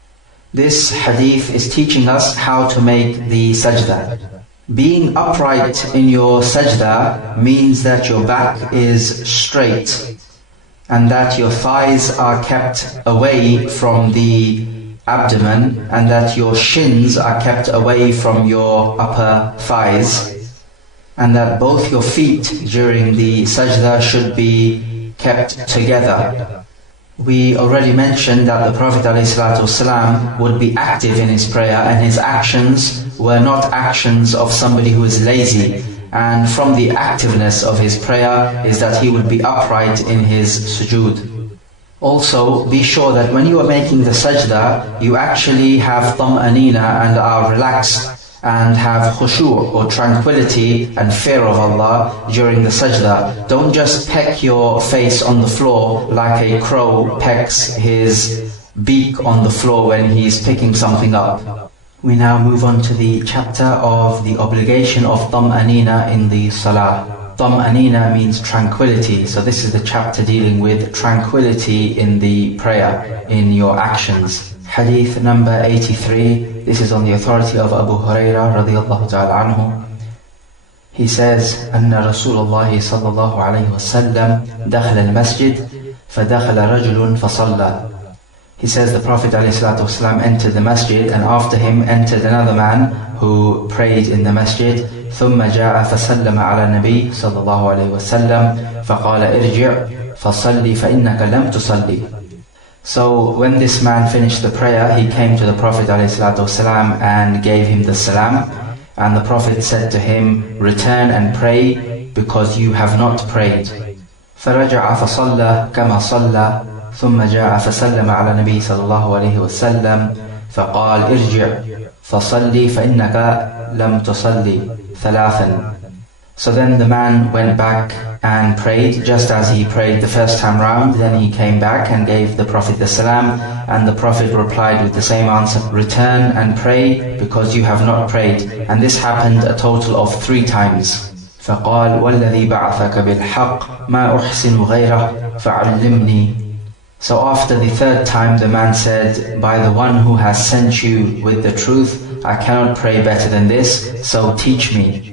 This hadith is teaching us how to make the sajda. Being upright in your sajda means that your back is straight and that your thighs are kept away from the abdomen, and that your shins are kept away from your upper thighs. and that both your feet during the sajda should be kept together. We already mentioned that the Prophet ﷺ would be active in his prayer, and his actions were not actions of somebody who is lazy. And from the activeness of his prayer is that he would be upright in his sujood. Also, be sure that when you are making the sajda, you actually have tam'anina and are relaxed and have khushu' or tranquility and fear of Allah during the sajda. Don't just peck your face on the floor like a crow pecks his beak on the floor when he's picking something up. We now move on to the chapter of the obligation of tam'anina in the salah. Tam'anina means tranquility, so this is the chapter dealing with tranquility in the prayer, in your actions. Hadith number 83, this is on the authority of Abu Hurairah radiyallahu ta'ala anhu. He says, أن رسول الله صلى الله عليه وسلم دخل المسجد فدخل رجل فصلى. He says the Prophet ﷺ entered the masjid, and after him entered another man who prayed in the masjid. ثم جاء فسلم على النبي صلى الله عليه وسلم فقال ارجع فصلي فإنك لم تصلي. So when this man finished the prayer, he came to the Prophet ﷺ and gave him the salam, and the Prophet said to him, return and pray because you have not prayed. فرجع فصلى كما صلى ثم جاء فسلم على النبي صلى الله عليه وسلم فقال ارجع فصلي فإنك لم تصلي ثلاثا. So then the man went back and prayed just as he prayed the first time round. Then he came back and gave the Prophet the salam, and the Prophet replied with the same answer, return and pray because you have not prayed. And this happened a total of 3 times. فقال والذي بعثك بالحق ما أحسن غيره فعلمني. So after the 3rd time the man said, by the one who has sent you with the truth, I cannot pray better than this, so teach me.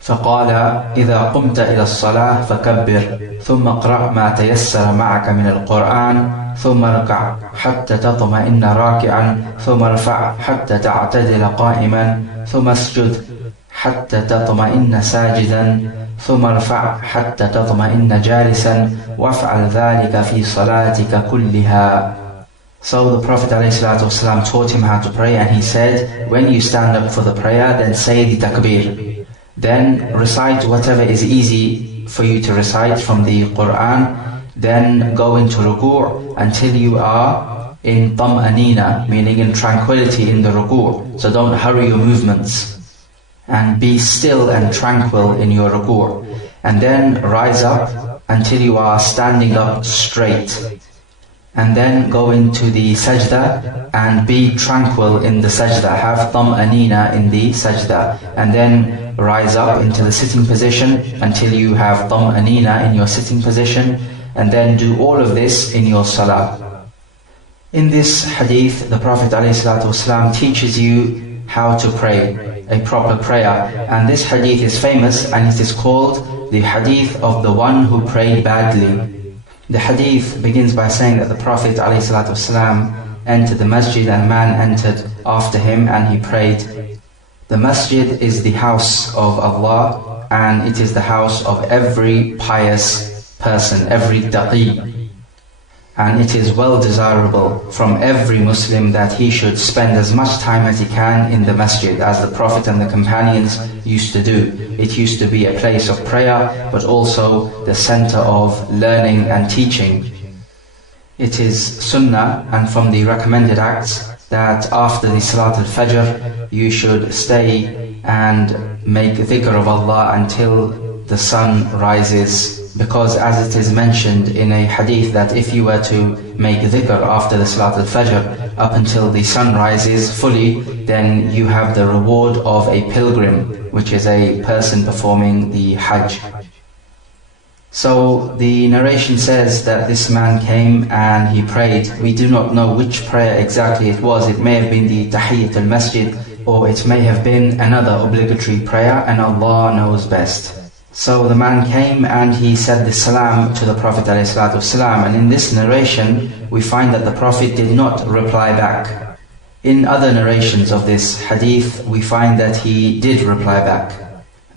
فقال إذا قمت إلى الصلاة فكبر ثم اقرأ ما تيسر معك من القرآن ثم اركع حتى تطمئن راكعا ثم ارفع حتى تعتدل قائما ثم اسجد حتى تطمئن ساجدا ثم ارفع حتى تطمئن جالسا وافعل ذلك في صلاتك كلها. So the Prophet ﷺ taught him how to pray, and he said, when you stand up for the prayer, then say the takbir. Then recite whatever is easy for you to recite from the Quran. Then go into ruku' until you are in tam'anina, meaning in tranquility in the ruku'. So don't hurry your movements. And be still and tranquil in your ruku'. And then rise up until you are standing up straight. And then go into the sajda and be tranquil in the sajda. Have tam'anina in the sajda. And then rise up into the sitting position until you have tam'anina in your sitting position. And then do all of this in your salah. In this hadith, the Prophet ﷺ teaches you how to pray, a proper prayer. And this hadith is famous, and it is called the hadith of the one who prayed badly. The hadith begins by saying that the Prophet ﷺ entered the masjid, and a man entered after him and he prayed. The masjid is the house of Allah, and it is the house of every pious person, every taqi. And it is well desirable from every Muslim that he should spend as much time as he can in the masjid, as the Prophet and the companions used to do. It used to be a place of prayer, but also the center of learning and teaching. It is sunnah, and from the recommended acts, that after the Salat al-Fajr, you should stay and make dhikr of Allah until the sun rises. Because as it is mentioned in a hadith that if you were to make dhikr after the Salat al-Fajr up until the sun rises fully, then you have the reward of a pilgrim, which is a person performing the Hajj. So the narration says that this man came and he prayed. We do not know which prayer exactly it was. It may have been the Tahiyyat al-Masjid, or it may have been another obligatory prayer, and Allah knows best. So the man came and he said the salam to the Prophet ﷺ, and in this narration we find that the Prophet did not reply back. In other narrations of this hadith we find that he did reply back.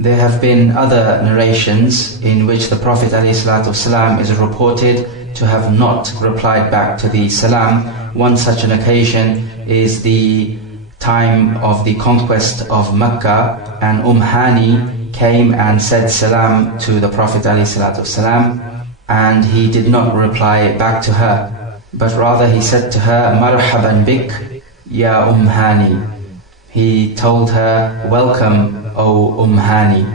There have been other narrations in which the Prophet ﷺ is reported to have not replied back to the salam. One such an occasion is the time of the conquest of Mecca, and Hani came and said salam to the Prophet ﷺ, and he did not reply back to her, but rather he said to her, Marhaban bik ya Hani. He told her, welcome, O Hani.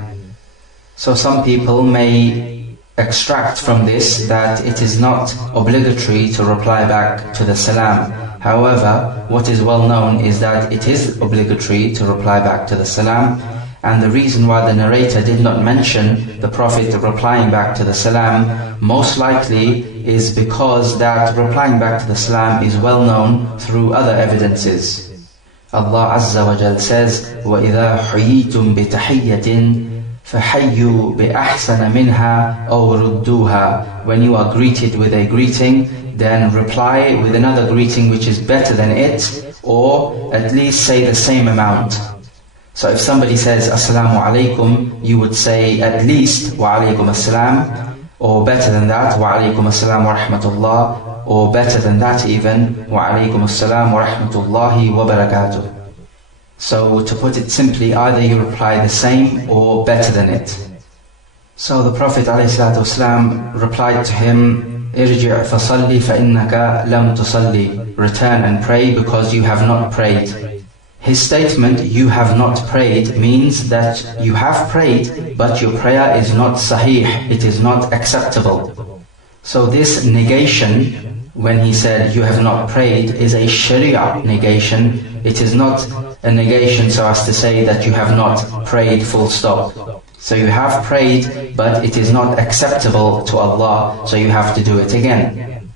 So some people may extract from this that it is not obligatory to reply back to the salam. However, what is well known is that it is obligatory to reply back to the salam, and the reason why the narrator did not mention the Prophet replying back to the salam most likely is because that replying back to the salam is well known through other evidences. Allah Azza wa Jal says, وَإِذَا حُيِّيتُم بِتَحِيَّةٍ فَحَيُّوا بِأَحْسَنَ مِنْهَا أَوْ رُدُّوهَا. When you are greeted with a greeting, then reply with another greeting which is better than it, or at least say the same amount. So if somebody says Assalamu alaikum, you would say at least Wa alaikum assalam, or better than that, Wa alaikum assalam wa rahmatullah, or better than that even, Wa alaikum assalam wa rahmatullahi wa barakatuh. So to put it simply, either you reply the same or better than it. So the Prophet ﷺ replied to him, Irji' fasalli fa innaka lam tusalli. Return and pray because you have not prayed. His statement, you have not prayed, means that you have prayed, but your prayer is not sahih, it is not acceptable. So this negation, when he said you have not prayed, is a sharia negation. It is not a negation so as to say that you have not prayed full stop. So you have prayed, but it is not acceptable to Allah, so you have to do it again.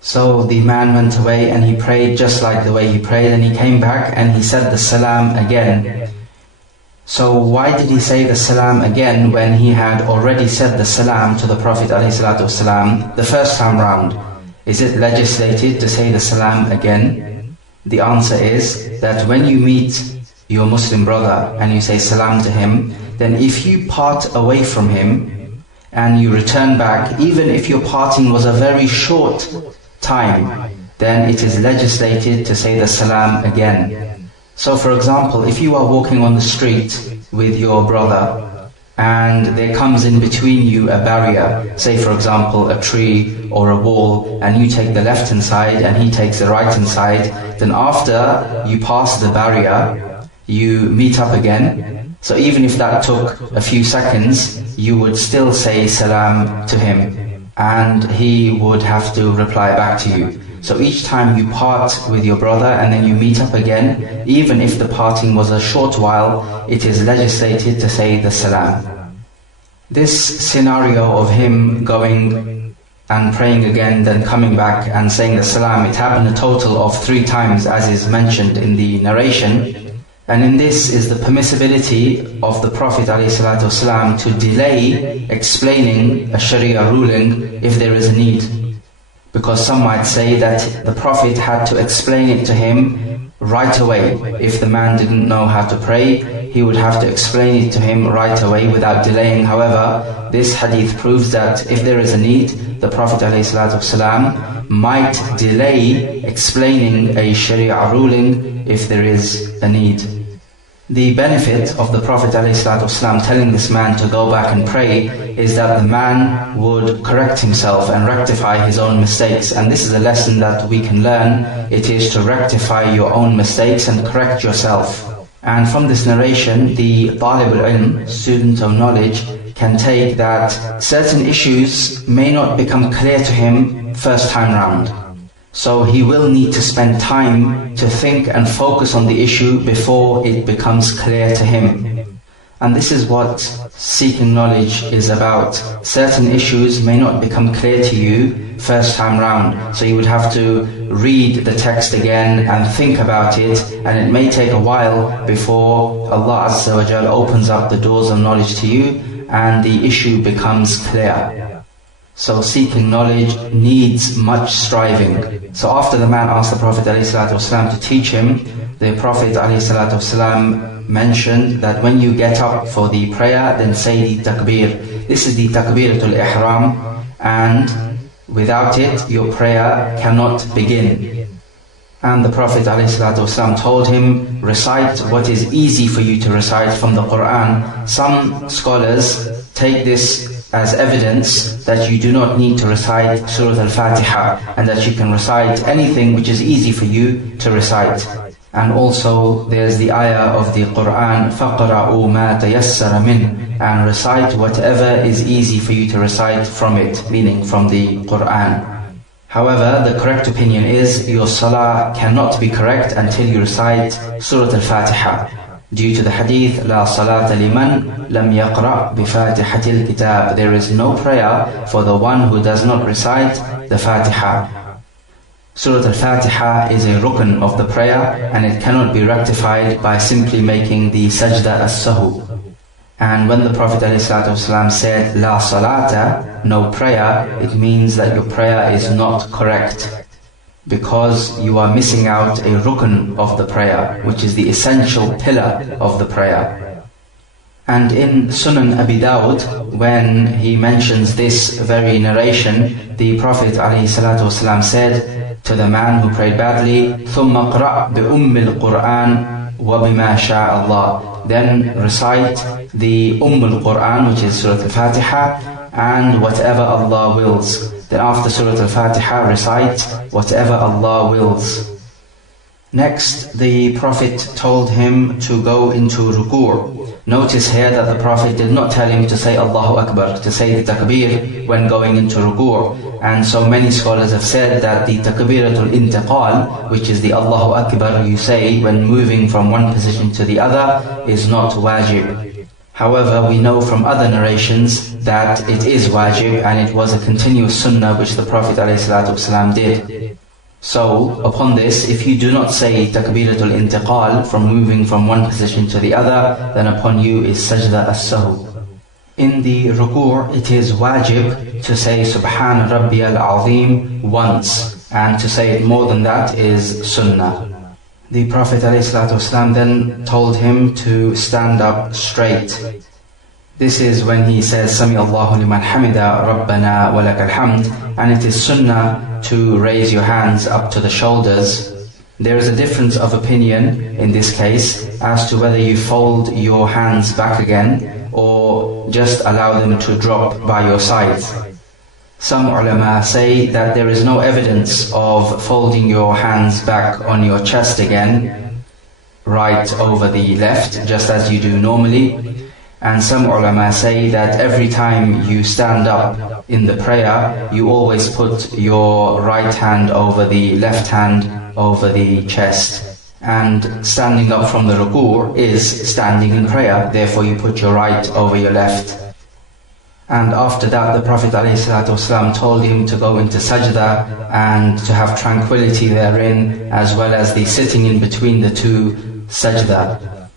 So the man went away and he prayed just like the way he prayed, and he came back and he said the salam again. So why did he say the salam again when he had already said the salam to the Prophet ﷺ the first time round? Is it legislated to say the salam again? The answer is that when you meet your Muslim brother and you say salam to him, then if you part away from him and you return back, even if your parting was a very short time, then it is legislated to say the salam again. So for example, if you are walking on the street with your brother and there comes in between you a barrier, say for example a tree or a wall, and you take the left hand side and he takes the right hand side, then after you pass the barrier, you meet up again. So even if that took a few seconds, you would still say salam to him, and he would have to reply back to you. So each time you part with your brother and then you meet up again, even if the parting was a short while, it is legislated to say the salam. This scenario of him going and praying again, then coming back and saying the salam, it happened a total of 3 times as is mentioned in the narration. And in this is the permissibility of the Prophet ﷺ to delay explaining a Sharia ruling if there is a need. Because some might say that the Prophet had to explain it to him right away. If the man didn't know how to pray, he would have to explain it to him right away without delaying. However, this hadith proves that if there is a need, the Prophet ﷺ might delay explaining a Sharia ruling if there is a need. The benefit of the Prophet ﷺ telling this man to go back and pray is that the man would correct himself and rectify his own mistakes. And this is a lesson that we can learn. It is to rectify your own mistakes and correct yourself. And from this narration, the Talib al-Ilm, student of knowledge, can take that certain issues may not become clear to him first time round. So he will need to spend time to think and focus on the issue before it becomes clear to him. And this is what seeking knowledge is about. Certain issues may not become clear to you first time round. So you would have to read the text again and think about it, and it may take a while before Allah Azza wa Jal opens up the doors of knowledge to you and the issue becomes clear. So seeking knowledge needs much striving. So after the man asked the Prophet ﷺ to teach him, the Prophet ﷺ mentioned that when you get up for the prayer, then say the takbir. This is the takbiratul ihram, and without it your prayer cannot begin. And the Prophet ﷺ told him, recite what is easy for you to recite from the Quran. Some scholars take this as evidence that you do not need to recite Surah Al-Fatiha, and that you can recite anything which is easy for you to recite. And also there's the ayah of the Quran, فَقْرَأُوا مَا تَيَسَّرَ مِنْ, and recite whatever is easy for you to recite from it, meaning from the Quran. However, the correct opinion is your salah cannot be correct until you recite Surah Al-Fatiha, due to the hadith, لا صلاة لمن لم يقرأ بفاتحة الكتاب. There is no prayer for the one who does not recite the Fatiha. Surah Al-Fatiha is a rukn of the prayer, and it cannot be rectified by simply making the sajda as-sahu. And when the Prophet ﷺ said La salata, no prayer, it means that your prayer is not correct, because you are missing out a rukn of the prayer, which is the essential pillar of the prayer. And in Sunan Abi Dawud, when he mentions this very narration, the Prophet ﷺ said to the man who prayed badly, ثُمَّ قْرَأْ بِأُمِّ الْقُرْآنِ وَبِمَا شَاءَ اللَّهِ, then recite the Al-Quran, which is Surah Al-Fatiha, and whatever Allah wills. Then after Surah Al-Fatiha, recite whatever Allah wills. Next, the Prophet told him to go into ruku'. Notice here that the Prophet did not tell him to say Allahu Akbar, to say the takbir when going into ruku'. And so many scholars have said that the takbiratul intiqal, which is the Allahu Akbar you say when moving from one position to the other, is not wajib. However, we know from other narrations that it is wajib, and it was a continuous sunnah which the Prophet ﷺ did. So, upon this, if you do not say takbiratul intiqal from moving from one position to the other, then upon you is sajda as-sahu. In the ruku', it is wajib to say Subhan Rabbiyal Azim once, and to say it more than that is sunnah. The Prophet ﷺ then told him to stand up straight. This is when he says Sami Allahu liman hamida Rabbana wa lakal hamd, and it is sunnah to raise your hands up to the shoulders. There is a difference of opinion in this case as to whether you fold your hands back again or just allow them to drop by your sides. Some ulama say that there is no evidence of folding your hands back on your chest again, right over the left, just as you do normally. And some ulama say that every time you stand up in the prayer, you always put your right hand over the left hand over the chest. And standing up from the ruku' is standing in prayer, therefore you put your right over your left. And after that, the Prophet ﷺ told him to go into sajda and to have tranquility therein, as well as the sitting in between the two sajda.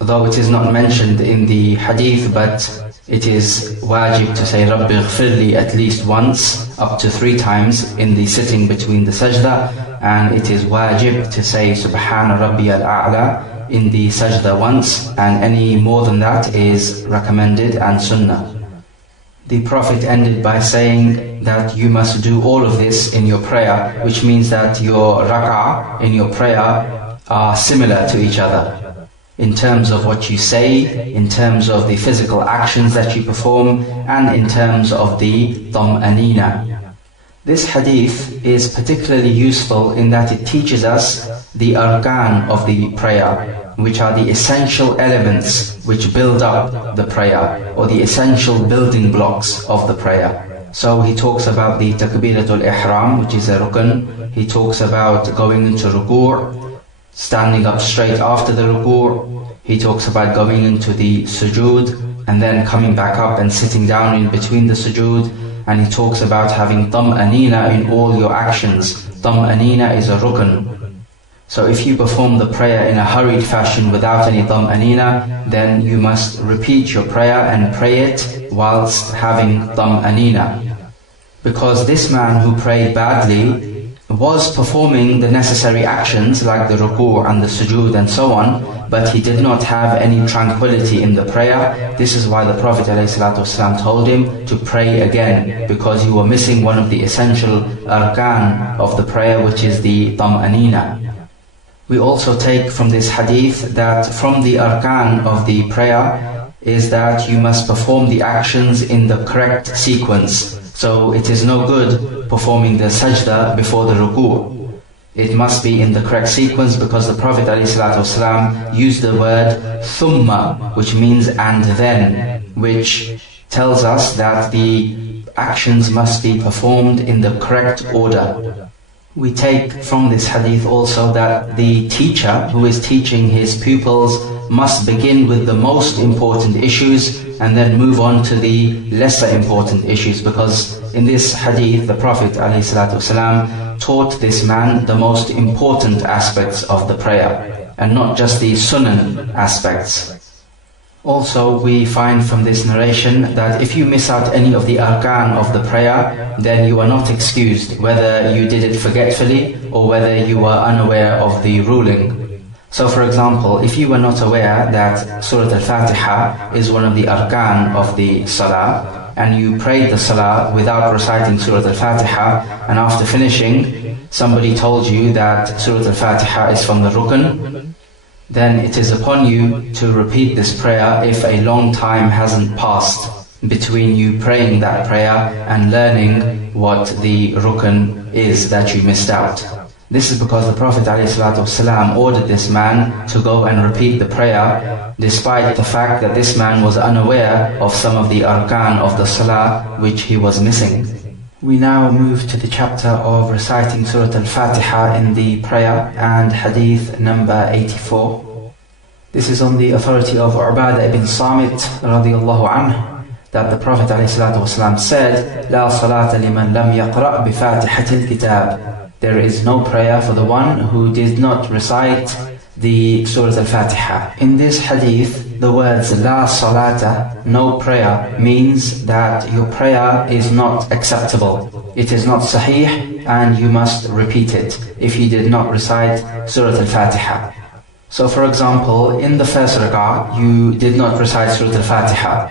Though it is not mentioned in the hadith, but it is wajib to say Rabbi ghfirli at least once, up to 3 times in the sitting between the sajda, and it is wajib to say Subhana Rabbiyal A'la in the sajda once, and any more than that is recommended and sunnah. The Prophet ended by saying that you must do all of this in your prayer, which means that your rak'ah in your prayer are similar to each other, in terms of what you say, in terms of the physical actions that you perform, and in terms of the tam'anina. This hadith is particularly useful in that it teaches us the arkan of the prayer, which are the essential elements which build up the prayer, or the essential building blocks of the prayer. So he talks about the takbiratul ihram, which is a rukn. He talks about going into ruku', standing up straight after the ruku'. He talks about going into the sujood, and then coming back up and sitting down in between the sujood. And he talks about having tam'anina in all your actions. Tam'anina is a rukn. So if you perform the prayer in a hurried fashion without any tam'anina, then you must repeat your prayer and pray it whilst having tam'anina. Because this man who prayed badly was performing the necessary actions like the ruku' and the sujood and so on, but he did not have any tranquility in the prayer. This is why the Prophet ﷺ told him to pray again, because you were missing one of the essential arkan of the prayer, which is the tam'anina. We also take from this hadith that from the arkan of the prayer is that you must perform the actions in the correct sequence. So it is no good performing the sajda before the ruku'. It must be in the correct sequence, because the Prophet ﷺ used the word thumma, which means and then, which tells us that the actions must be performed in the correct order. We take from this hadith also that the teacher who is teaching his pupils must begin with the most important issues and then move on to the lesser important issues, because in this hadith the Prophet ﷺ taught this man the most important aspects of the prayer and not just the sunan aspects. Also, we find from this narration that if you miss out any of the arkan of the prayer, then you are not excused, whether you did it forgetfully or whether you were unaware of the ruling. So for example, if you were not aware that Surah Al-Fatiha is one of the arkan of the salah, and you prayed the salah without reciting Surah Al-Fatiha, and after finishing, somebody told you that Surah Al-Fatiha is from the rukn, then it is upon you to repeat this prayer if a long time hasn't passed between you praying that prayer and learning what the rukn is that you missed out. This is because the Prophet ﷺ ordered this man to go and repeat the prayer, despite the fact that this man was unaware of some of the arkan of the salah which he was missing. We now move to the chapter of reciting Surah Al-Fatiha in the prayer, and hadith number 84. This is on the authority of Ubadah ibn Samit radiyallahu anhu, that the Prophet ﷺ said, "La salata liman lam yaqra' bi fatihatil kitab." There is no prayer for the one who did not recite the Surah Al-Fatiha. In this hadith, the words La salata, no prayer, means that your prayer is not acceptable. It is not sahih, and you must repeat it if you did not recite Surah Al-Fatiha. So for example, in the first rak'ah, you did not recite Surah Al-Fatiha.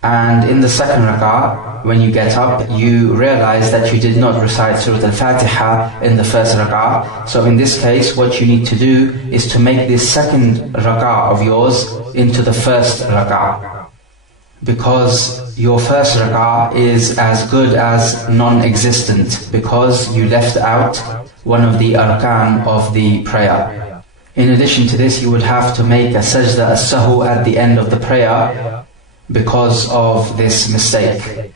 And in the second rak'ah, when you get up, you realize that you did not recite Surah Al-Fatiha in the first rak'ah. So in this case, what you need to do is to make this second rak'ah of yours into the first rak'ah, because your first rak'ah is as good as non-existent, because you left out one of the arkan of the prayer. In addition to this, you would have to make a sajda as-sahu at the end of the prayer because of this mistake.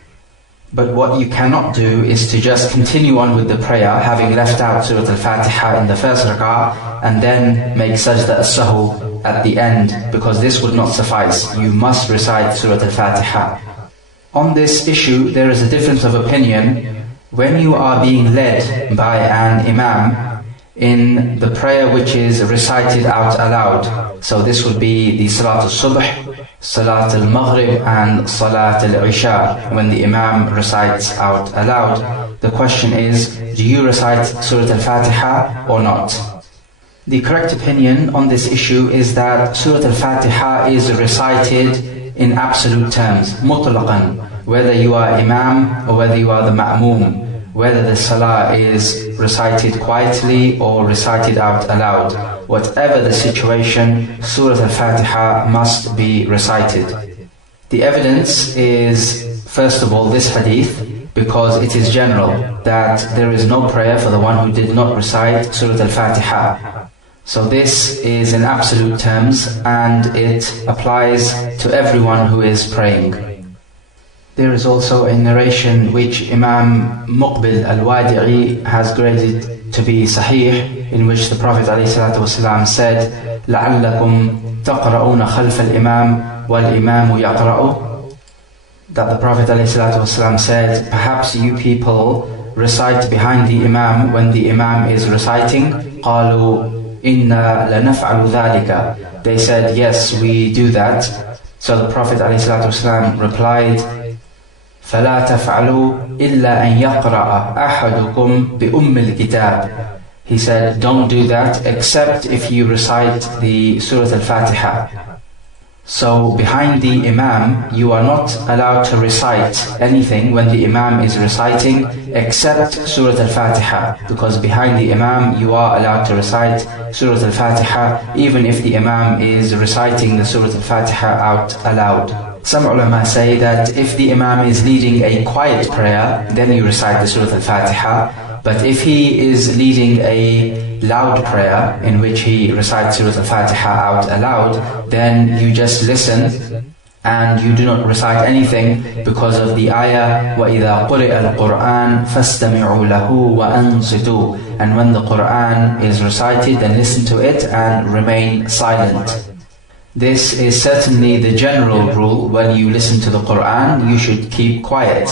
But what you cannot do is to just continue on with the prayer, having left out Surah Al-Fatiha in the first rak'ah, and then make sajda as-sahu at the end, because this would not suffice. You must recite Surah Al-Fatiha. On this issue, there is a difference of opinion when you are being led by an imam in the prayer which is recited out aloud. So this would be the Salat al-Subh, Salat al-Maghrib and Salat al-Isha, when the Imam recites out aloud. The question is, do you recite Surah Al-Fatiha or not? The correct opinion on this issue is that Surah Al-Fatiha is recited in absolute terms, mutlaqan, whether you are Imam or whether you are the Ma'moom, whether the Salah is recited quietly or recited out aloud. Whatever the situation, Surah Al-Fatiha must be recited. The evidence is, first of all, this hadith, because it is general, that there is no prayer for the one who did not recite Surah Al-Fatiha. So this is in absolute terms, and it applies to everyone who is praying. There is also a narration which Imam Muqbil Al-Wadi'i has graded to be sahih, in which the Prophet ﷺ said, لَعَلَّكُمْ تَقْرَؤُونَ خَلْفَ الْإِمَامِ وَالْإِمَامُ يَقْرَؤُ. That the Prophet ﷺ said, perhaps you people recite behind the Imam when the Imam is reciting. قَالُوا إِنَّا لَنَفْعَلُ ذَلِكَ. They said, yes, we do that. So the Prophet ﷺ replied, فَلَا تَفْعَلُوا إِلَّا أَن يَقْرَأَ أَحَدُكُمْ بِأُمِّ الْكِتَابِ. He said, don't do that except if you recite the Surah Al-Fatiha. So behind the Imam, you are not allowed to recite anything when the Imam is reciting except Surah Al-Fatiha, because behind the Imam you are allowed to recite Surah Al-Fatiha even if the Imam is reciting the Surah Al-Fatiha out aloud. Some ulama say that if the Imam is leading a quiet prayer, then you recite the Surah Al-Fatiha. But if he is leading a loud prayer in which he recites Surah Al-Fatiha out aloud, then you just listen and you do not recite anything because of the ayah وَإِذَا قُرِئَ الْقُرْآنِ فَاسْتَمِعُوا لَهُ وَأَنصِتُوا. And when the Qur'an is recited, then listen to it and remain silent. This is certainly the general rule. When you listen to the Qur'an, you should keep quiet.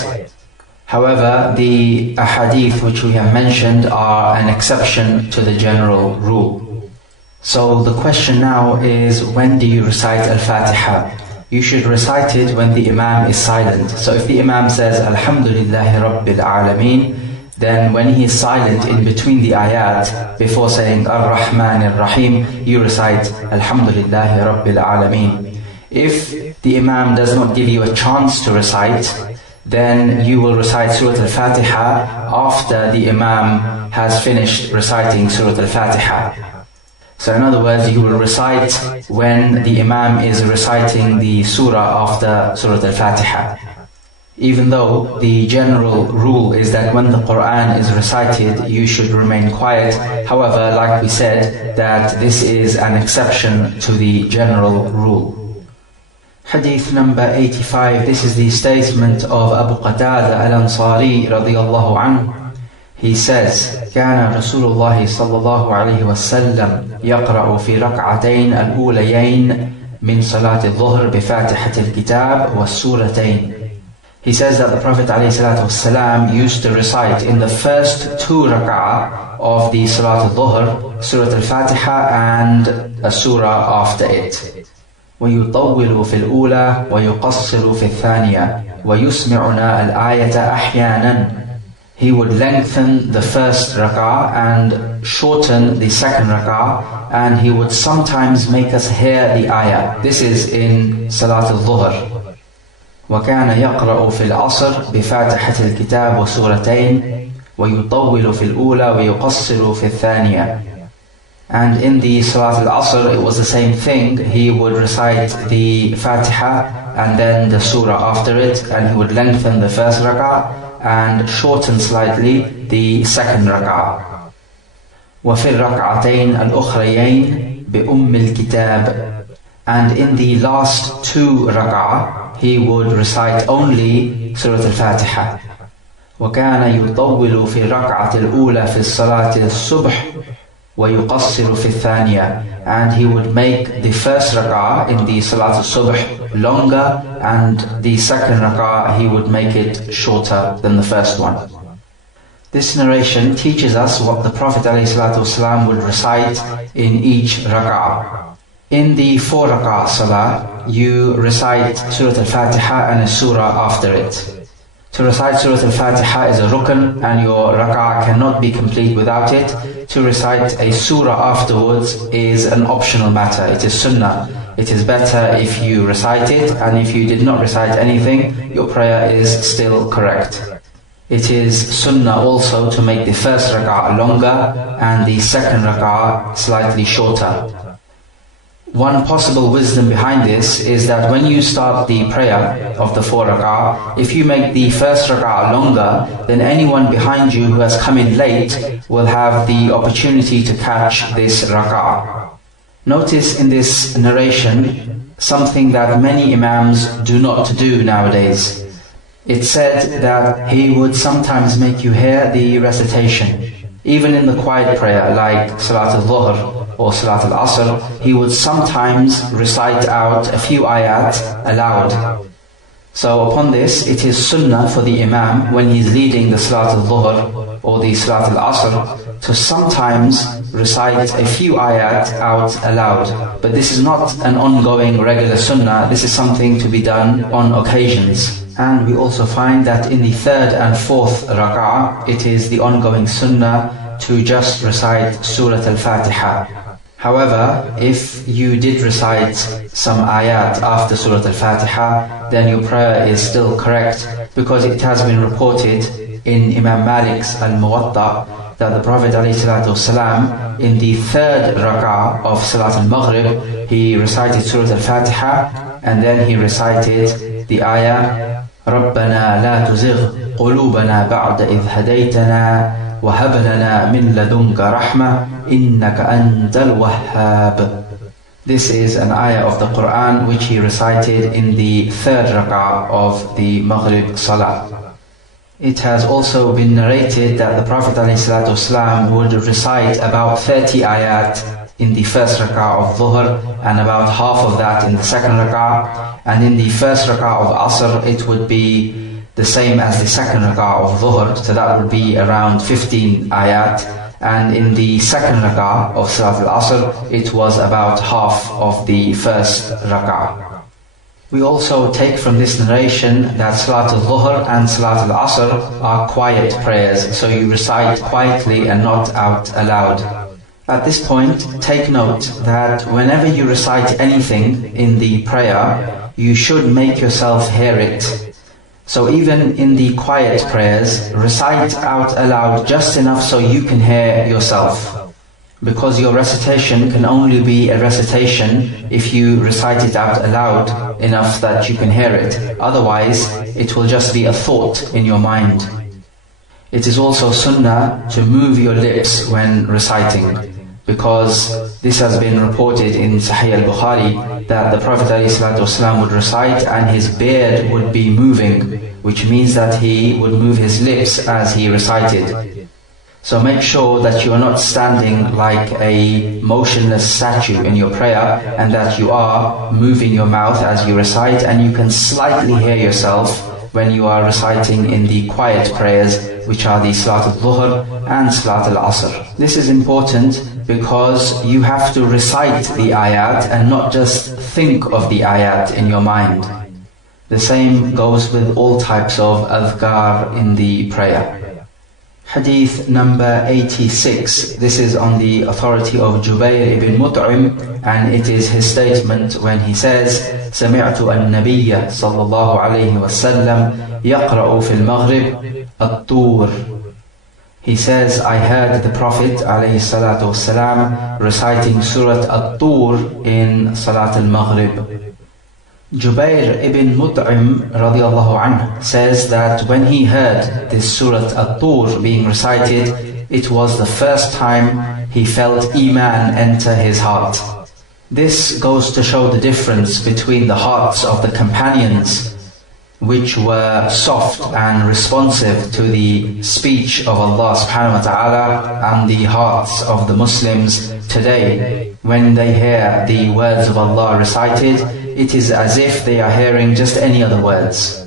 However, the ahadith which we have mentioned are an exception to the general rule. So the question now is, when do you recite Al-Fatiha? You should recite it when the Imam is silent. So if the Imam says Alhamdulillahi Rabbil Alameen, then when he is silent in between the ayat, before saying Ar-Rahman Ar-Rahim, you recite Alhamdulillahi Rabbil Alameen. If the Imam does not give you a chance to recite, then you will recite Surah Al-Fatiha after the Imam has finished reciting Surah Al-Fatiha. So in other words, you will recite when the Imam is reciting the surah after Surah Al-Fatiha. Even though the general rule is that when the Qur'an is recited, you should remain quiet. However, like we said, that this is an exception to the general rule. Hadith number 85, this is the statement of Abu Qatada Al-Ansari radiyallahu anhu. He says, كان رسول الله صلى الله عليه وسلم يقرأ في ركعتين الأوليين من صلاة الظهر بفاتحة الكتاب والسورتين. He says that the Prophet ﷺ used to recite in the first two rak'ah of the Salat al-Dhuhr, Surah Al-Fatiha and a surah after it. ويطول في الأولى ويقصر في الثانية ويسمعنا الآية أحيانا. He would lengthen the first rak'ah and shorten the second rak'ah, and he would sometimes make us hear the ayah. This is in Salat al-Dhuhr. وكان يقرأ في العصر بفاتحة الكتاب وسورتين ويطول في الأولى ويقصر في الثانية. And in the Salat al-Asr, it was the same thing. He would recite the Fatiha and then the surah after it, and he would lengthen the first rak'ah and shorten slightly the second rak'ah. وفي الركعتين الأخريين بأم الكتاب. And in the last two rak'ah, he would recite only Surah Al-Fatiha. وكان يطول في الركعة الأولى في الصلاة الصبح ويقصر في الثانية. And he would make the first rak'ah in the Salat al-Subh longer, and the second rak'ah he would make it shorter than the first one. This narration teaches us what the Prophet ﷺ would recite in each rak'ah. In the 4 rak'ah salah, you recite Surah Al-Fatiha and a surah after it. To recite Surah Al-Fatiha is a rukn, and your rak'ah cannot be complete without it. To recite a surah afterwards is an optional matter. It is sunnah. It is better if you recite it, and if you did not recite anything, your prayer is still correct. It is sunnah also to make the first rak'ah longer and the second rak'ah slightly shorter. One possible wisdom behind this is that when you start the prayer of the 4 rak'ah, if you make the first rak'ah longer, then anyone behind you who has come in late will have the opportunity to catch this rak'ah. Notice in this narration something that many imams do not do nowadays. It said that he would sometimes make you hear the recitation. Even in the quiet prayer like Salat al-Dhuhr or Salat al-Asr, he would sometimes recite out a few ayat aloud. So upon this, it is sunnah for the Imam, when he is leading the Salat al-Dhuhr or the Salat al-Asr, to sometimes recite a few ayat out aloud. But this is not an ongoing regular sunnah, this is something to be done on occasions. And we also find that in the third and fourth rak'ah, it is the ongoing sunnah to just recite Surah Al-Fatiha. However, if you did recite some ayat after Surah Al-Fatiha, then your prayer is still correct, because it has been reported in Imam Malik's Al-Muwatta that the Prophet ﷺ, in the third rak'ah of Salat al-Maghrib, he recited Surah Al-Fatiha, and then he recited the ayah رَبَّنَا لَا تُزِغْ قُلُوبَنَا بَعْدَ إِذْ هَدَيْتَنَا وَهَبْ لَنَا مِنْ لَدُنْكَ رَحْمَةً إِنَّكَ أَنْتَ الْوَهَّابُ. This is an ayah of the Quran which he recited in the third rak'ah of the Maghrib Salah. It has also been narrated that the Prophet ﷺ would recite about 30 ayat in the first rak'ah of Dhuhr, and about half of that in the second rak'ah. And in the first rak'ah of Asr, it would be the same as the second rak'ah of Dhuhr, so that would be around 15 ayat. And in the second rak'ah of Salat al-Asr, it was about half of the first rak'ah. We also take from this narration that Salat al-Dhuhr and Salat al-Asr are quiet prayers, so you recite quietly and not out aloud. At this point, take note that whenever you recite anything in the prayer, you should make yourself hear it. So even in the quiet prayers, recite out aloud just enough so you can hear yourself. Because your recitation can only be a recitation if you recite it out aloud enough that you can hear it. Otherwise, it will just be a thought in your mind. It is also sunnah to move your lips when reciting, because this has been reported in Sahih al-Bukhari that the Prophet ﷺ would recite and his beard would be moving, which means that he would move his lips as he recited. So make sure that you are not standing like a motionless statue in your prayer, and that you are moving your mouth as you recite, and you can slightly hear yourself when you are reciting in the quiet prayers, which are the Salat al-Dhuhr and Salat al-Asr. This is important because you have to recite the ayat and not just think of the ayat in your mind. The same goes with all types of adhkar in the prayer. Hadith number 86. This is on the authority of Jubair ibn Mut'im, and it is his statement when he says, سمعت النبي صلى الله عليه وسلم يقرأ في المغرب الطور. He says, I heard the Prophet ﷺ reciting Surah At-Tur in Salat al-Maghrib. Jubair ibn Mut'im radiallahu anhu says that when he heard this Surah At-Tur being recited, it was the first time he felt Iman enter his heart. This goes to show the difference between the hearts of the companions, which were soft and responsive to the speech of Allah subhanahu wa ta'ala, and the hearts of the Muslims today. When they hear the words of Allah recited, it is as if they are hearing just any other words.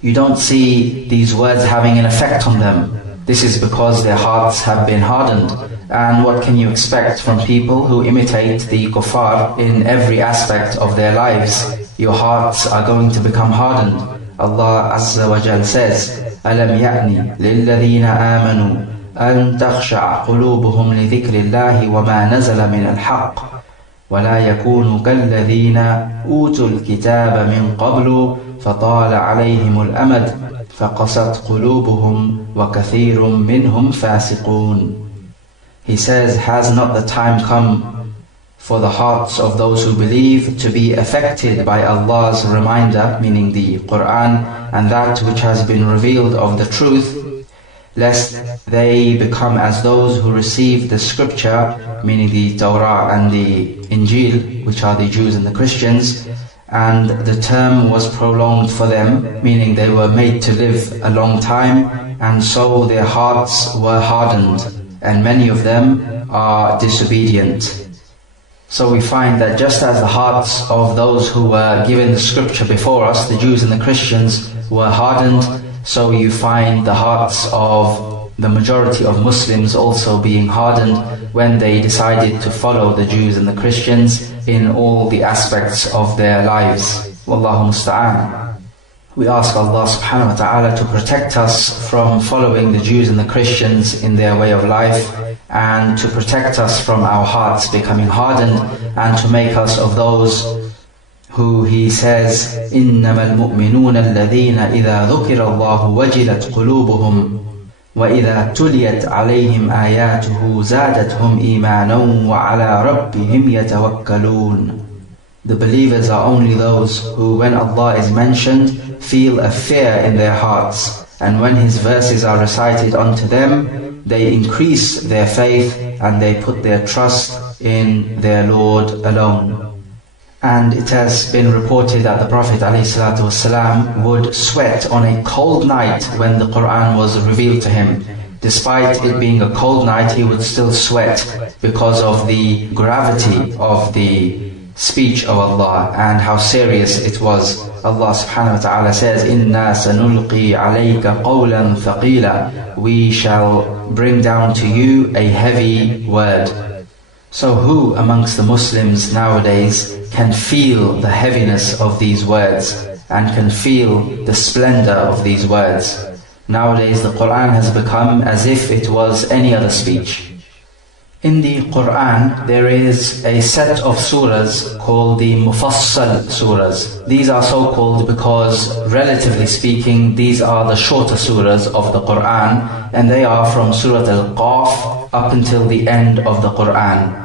You don't see these words having an effect on them. This is because their hearts have been hardened. And what can you expect from people who imitate the kuffar in every aspect of their lives? Your hearts are going to become hardened. Allah Azza wa Jal says, أَلَمْ يَأْنِ لِلَّذِينَ آمَنُوا أَن تَخْشَعَ قُلُوبُهُمْ لِذِكْرِ اللَّهِ وَمَا نَزَلَ مِنَ الْحَقِّ وَلَا يَكُونُوا كَالَّذِينَ أُوتُوا الْكِتَابَ مِنْ قَبْلُ فَطَالَ عَلَيْهِمُ الْأَمَدُ فَقَسَتْ قُلُوبُهُمْ وَكَثِيرٌ مِّنْهُمْ فَاسِقُونَ. He says, has not the time come for the hearts of those who believe to be affected by Allah's reminder, meaning the Quran, and that which has been revealed of the truth, lest they become as those who received the scripture, meaning the Torah and the Injil, which are the Jews and the Christians, and the term was prolonged for them, meaning they were made to live a long time, and so their hearts were hardened, and many of them are disobedient. So we find that just as the hearts of those who were given the scripture before us, the Jews and the Christians, were hardened, so you find the hearts of the majority of Muslims also being hardened when they decided to follow the Jews and the Christians in all the aspects of their lives. Wallahu musta'an. We ask Allah subhanahu wa ta'ala to protect us from following the Jews and the Christians in their way of life, and to protect us from our hearts becoming hardened, and to make us of those who He says, إِنَّمَا الْمُؤْمِنُونَ الَّذِينَ إِذَا ذُكِرَ اللَّهُ وَجِلَتْ قُلُوبُهُمْ وَإِذَا تُلِيَتْ عَلَيْهِمْ آيَاتُهُ زَادَتْهُمْ إِيمَانًا وَعَلَى رَبِّهِمْ يَتَوَكَّلُونَ. The believers are only those who, when Allah is mentioned, feel a fear in their hearts, and when His verses are recited unto them, they increase their faith and they put their trust in their Lord alone. And it has been reported that the Prophet ﷺ would sweat on a cold night when the Quran was revealed to him. Despite it being a cold night, he would still sweat because of the gravity of the speech of Allah and how serious it was. Allah subhanahu wa ta'ala says, إِنَّا سَنُلْقِي عَلَيْكَ قَوْلًا ثَقِيلًا. We shall bring down to you a heavy word. So who amongst the Muslims nowadays can feel the heaviness of these words and can feel the splendor of these words? Nowadays the Quran has become as if it was any other speech. In the Quran there is a set of surahs called the Mufassal surahs. These are so called because, relatively speaking, these are the shorter surahs of the Quran, and they are from Surah Al-Qaf up until the end of the Quran.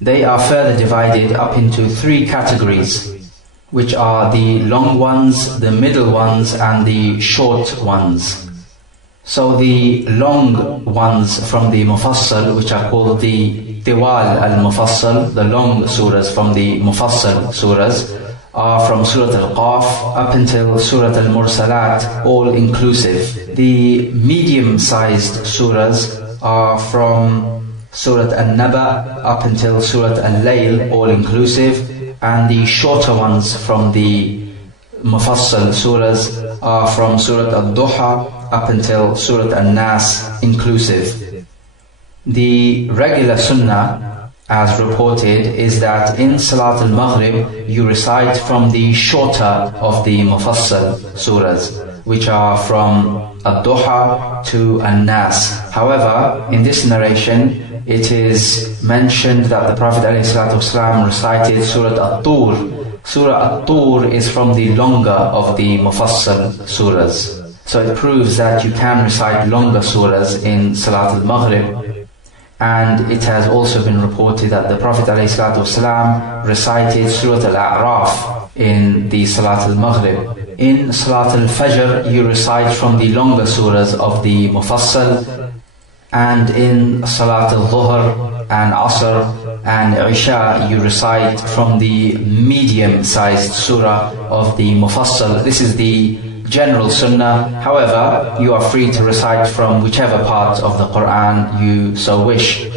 They are further divided up into three categories, which are the long ones, the middle ones, and the short ones. So the long ones from the Mufassal, which are called the Tiwal al-Mufassal, the long surahs from the Mufassal surahs, are from Surah Al-Qaf up until Surah Al-Mursalat, all inclusive. The medium-sized surahs are from Surah Al-Naba up until Surah Al-Layl, all inclusive, and the shorter ones from the Mufassal surahs are from Surah Al-Duha up until Surah Al-Nas, inclusive. The regular sunnah, as reported, is that in Salat al-Maghrib you recite from the shorter of the Mufassal surahs, which are from Al-Duha to Al-Nas. However, in this narration it is mentioned that the Prophet ﷺ recited Surah At-Tur. Surah At-Tur is from the longer of the Mufassal surahs. So it proves that you can recite longer surahs in Salat al-Maghrib. And it has also been reported that the Prophet ﷺ recited Surah Al-A'raf in the Salat al-Maghrib. In Salat al-Fajr you recite from the longer surahs of the Mufassal, and in Salat al-Dhuhr and Asr and Isha you recite from the medium-sized surah of the Mufassal. This is the general sunnah. However, you are free to recite from whichever part of the Quran you so wish.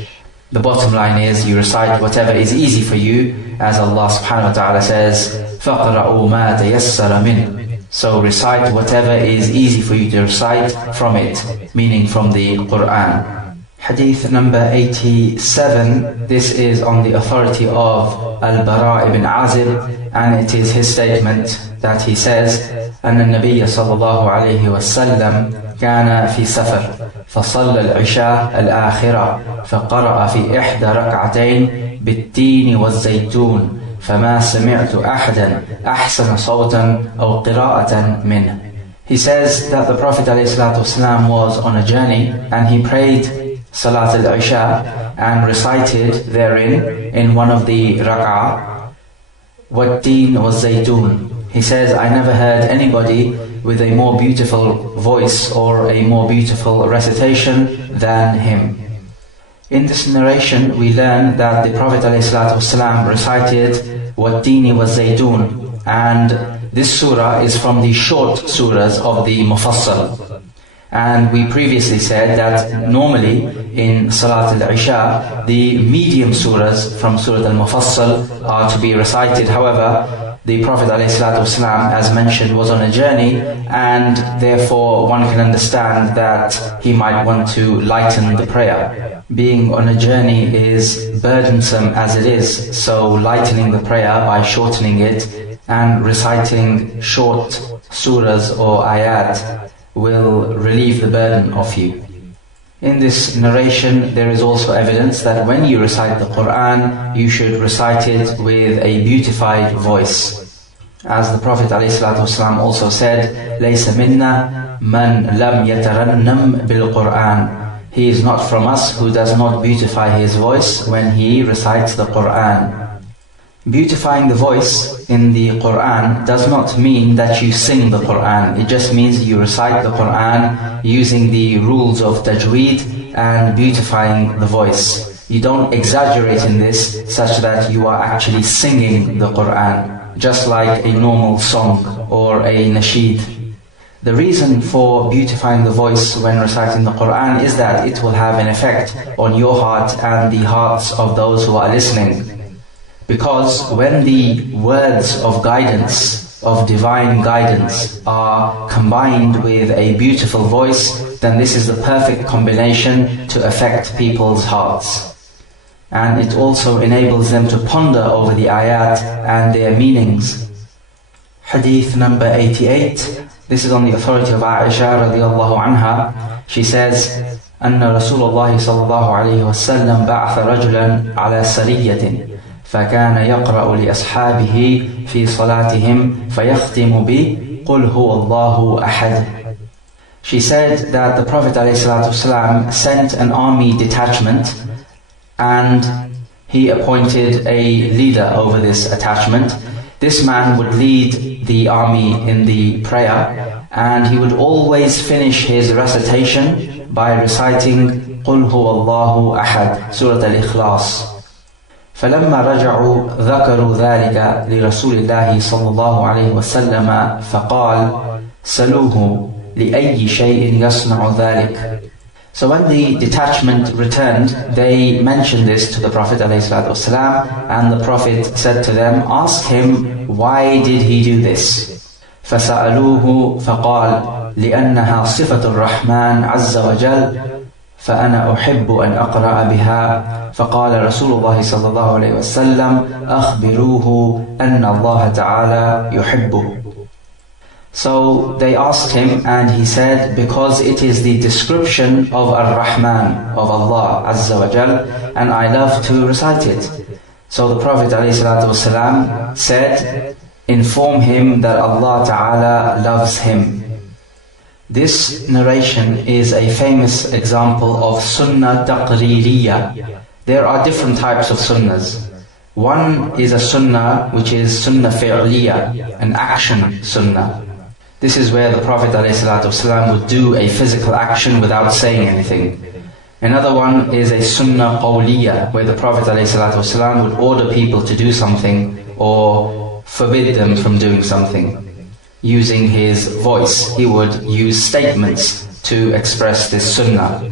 The bottom line is you recite whatever is easy for you, as Allah subhanahu wa ta'ala says, فَقْرَأُوا مَا تَيَسَّرَ مِنْهُ. So recite whatever is easy for you to recite from it, meaning from the Quran. Hadith number 87, this is on the authority of Al-Bara ibn Azib, and it is his statement that he says, أن النبي صلى الله عليه وسلم كان في سفر فصلى العشاء الآخرة فقرأ في إحدى ركعتين بالتين والزيتون فما سمعت أحدا أحسن صوتا أو قراءة منه. He says that the Prophet ﷺ was on a journey and he prayed Salat al-Isha and recited therein in one of the rak'ah, وَالتِّينِ وَالزَّيْتُونِ. He says, I never heard anybody with a more beautiful voice or a more beautiful recitation than him. In this narration we learn that the Prophet ﷺ recited وَالتِّينِ وَالزَّيْتُونِ, and this surah is from the short surahs of the Mufassal. And we previously said that normally in Salat al-Isha the medium surahs from Surah al-Mufassal are to be recited. However, The Prophet ﷺ, as mentioned, was on a journey, and therefore one can understand that he might want to lighten the prayer. Being on a journey is burdensome as it is, so lightening the prayer by shortening it and reciting short surahs or ayat will relieve the burden of you. In this narration, there is also evidence that when you recite the Quran, you should recite it with a beautified voice. As the Prophet ﷺ also said, لَيْسَ مِنَّا مَنْ لَمْ يَتَرَنَّمْ بِالْقُرْآنِ. He is not from us who does not beautify his voice when he recites the Quran. Beautifying the voice in the Quran does not mean that you sing the Quran. It just means you recite the Quran using the rules of tajweed and beautifying the voice. You don't exaggerate in this such that you are actually singing the Quran, just like a normal song or a nasheed. The reason for beautifying the voice when reciting the Quran is that it will have an effect on your heart and the hearts of those who are listening. Because when the words of guidance, of divine guidance, are combined with a beautiful voice, then this is the perfect combination to affect people's hearts. And it also enables them to ponder over the ayat and their meanings. Hadith number 88. This is on the authority of Aisha radiallahu anha. She says, أن رسول الله صلى الله عليه وسلم بعث رجلا على سرية فكان يقرأ لأصحابه في صلاتهم فيختم بقل هو الله أحد. She said that the Prophet ﷺ sent an army detachment and he appointed a leader over this attachment. This man would lead the army in the prayer, and he would always finish his recitation by reciting قل هو الله أحد, Surah Al-Ikhlas. فلما رجعوا ذكروا ذلك لرسول الله صلى الله عليه وسلم فقال سلوه لأي شيء يصنع ذلك. So when the detachment returned, they mentioned this to the Prophet ﷺ, and the Prophet said to them, ask him, why did he do this? فسألوه فقال لأنها صفة الرحمن عز وجل فأنا أحب أن أقرأ بها. فقال رسول الله صلى الله عليه وسلم أخبروه أن الله تعالى يحبه. So they asked him, and he said, because it is the description of Ar-Rahman, of Allah Azza wa Jal, and I love to recite it. So the Prophet ﷺ said, inform him that Allah Ta'ala loves him. This narration is a famous example of Sunnah Taqreeriyah. There are different types of Sunnahs. One is a Sunnah which is Sunnah Fi'liyah, an action Sunnah. This is where the Prophet ﷺ would do a physical action without saying anything. Another one is a Sunnah Qawliyah, where the Prophet ﷺ would order people to do something or forbid them from doing something. Using his voice, he would use statements to express this Sunnah.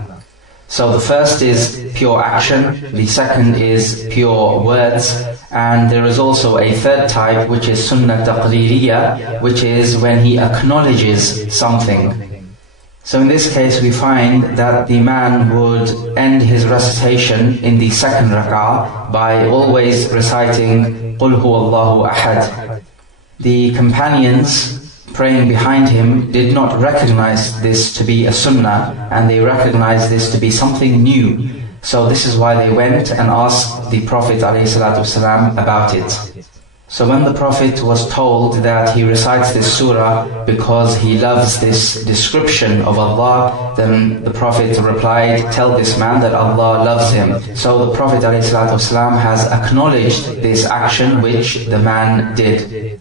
So the first is pure action, the second is pure words, and there is also a third type which is Sunnah Taqreeriyah, which is when he acknowledges something. So in this case we find that the man would end his recitation in the second rak'ah by always reciting قُلْ هُوَ اللَّهُ أَحَدٌ. The companions praying behind him did not recognize this to be a sunnah, and they recognized this to be something new. So this is why they went and asked the Prophet ﷺ about it. So when the Prophet was told that he recites this surah because he loves this description of Allah, then the Prophet replied, tell this man that Allah loves him. So the Prophet ﷺ has acknowledged this action which the man did.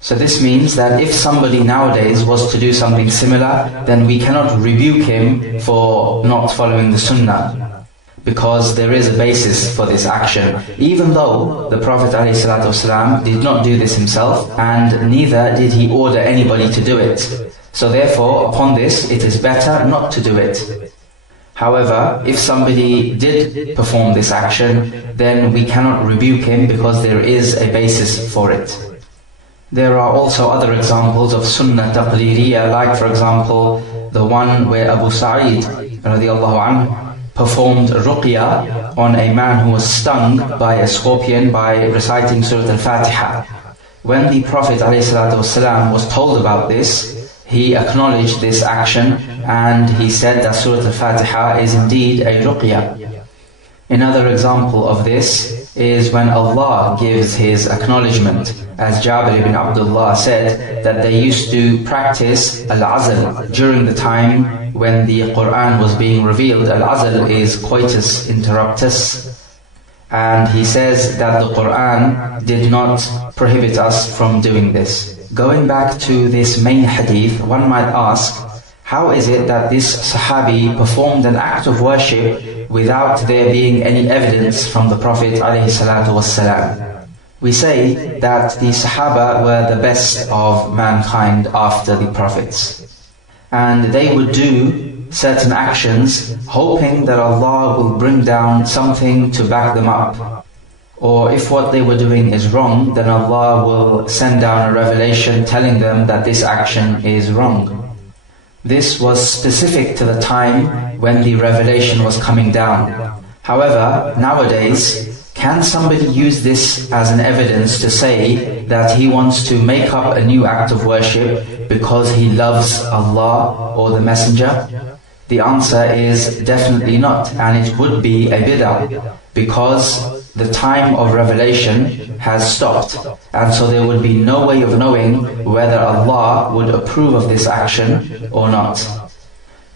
So this means that if somebody nowadays was to do something similar, then we cannot rebuke him for not following the sunnah, because there is a basis for this action. Even though the Prophet ﷺ did not do this himself, and neither did he order anybody to do it. So therefore, upon this, it is better not to do it. However, if somebody did perform this action, then we cannot rebuke him because there is a basis for it. There are also other examples of sunnah taqreeriyah, like for example the one where Abu Sa'id radiallahu anhu performed ruqya on a man who was stung by a scorpion by reciting Surah Al-Fatiha. When the Prophet ﷺ was told about this, he acknowledged this action and he said that Surah Al-Fatiha is indeed a ruqya. Another example of this is when Allah gives His acknowledgement, as Jabir ibn Abdullah said that they used to practice al-azl during the time when the Quran was being revealed. Al-azl is coitus interruptus, and he says that the Quran did not prohibit us from doing this. Going back to this main hadith, one might ask, how is it that this Sahabi performed an act of worship without there being any evidence from the Prophet ﷺ? We say that the Sahaba were the best of mankind after the Prophets, and they would do certain actions hoping that Allah will bring down something to back them up. Or if what they were doing is wrong, then Allah will send down a revelation telling them that this action is wrong. This was specific to the time when the revelation was coming down. However, nowadays, can somebody use this as an evidence to say that he wants to make up a new act of worship because he loves Allah or the Messenger? The answer is definitely not, and it would be a bid'ah, because the time of revelation has stopped, and so there would be no way of knowing whether Allah would approve of this action or not.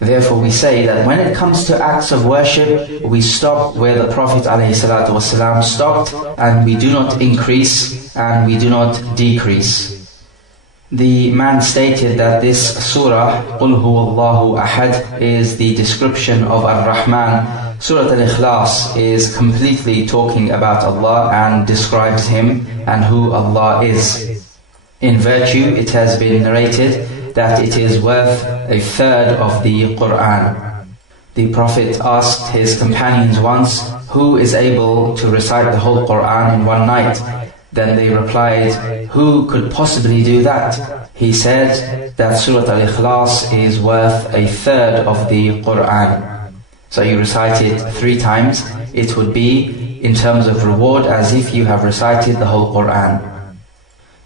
Therefore we say that when it comes to acts of worship, we stop where the Prophet ﷺ stopped, and we do not increase and we do not decrease. The man stated that this surah, Qul Huwallahu Ahad, is the description of Ar-Rahman. Surah Al-Ikhlas is completely talking about Allah and describes Him and who Allah is. In virtue, it has been narrated that it is worth a third of the Quran. The Prophet asked his companions once, who is able to recite the whole Quran in one night? Then they replied, who could possibly do that? He said that Surah Al-Ikhlas is worth a third of the Quran. So you recite it 3 times, it would be in terms of reward as if you have recited the whole Quran.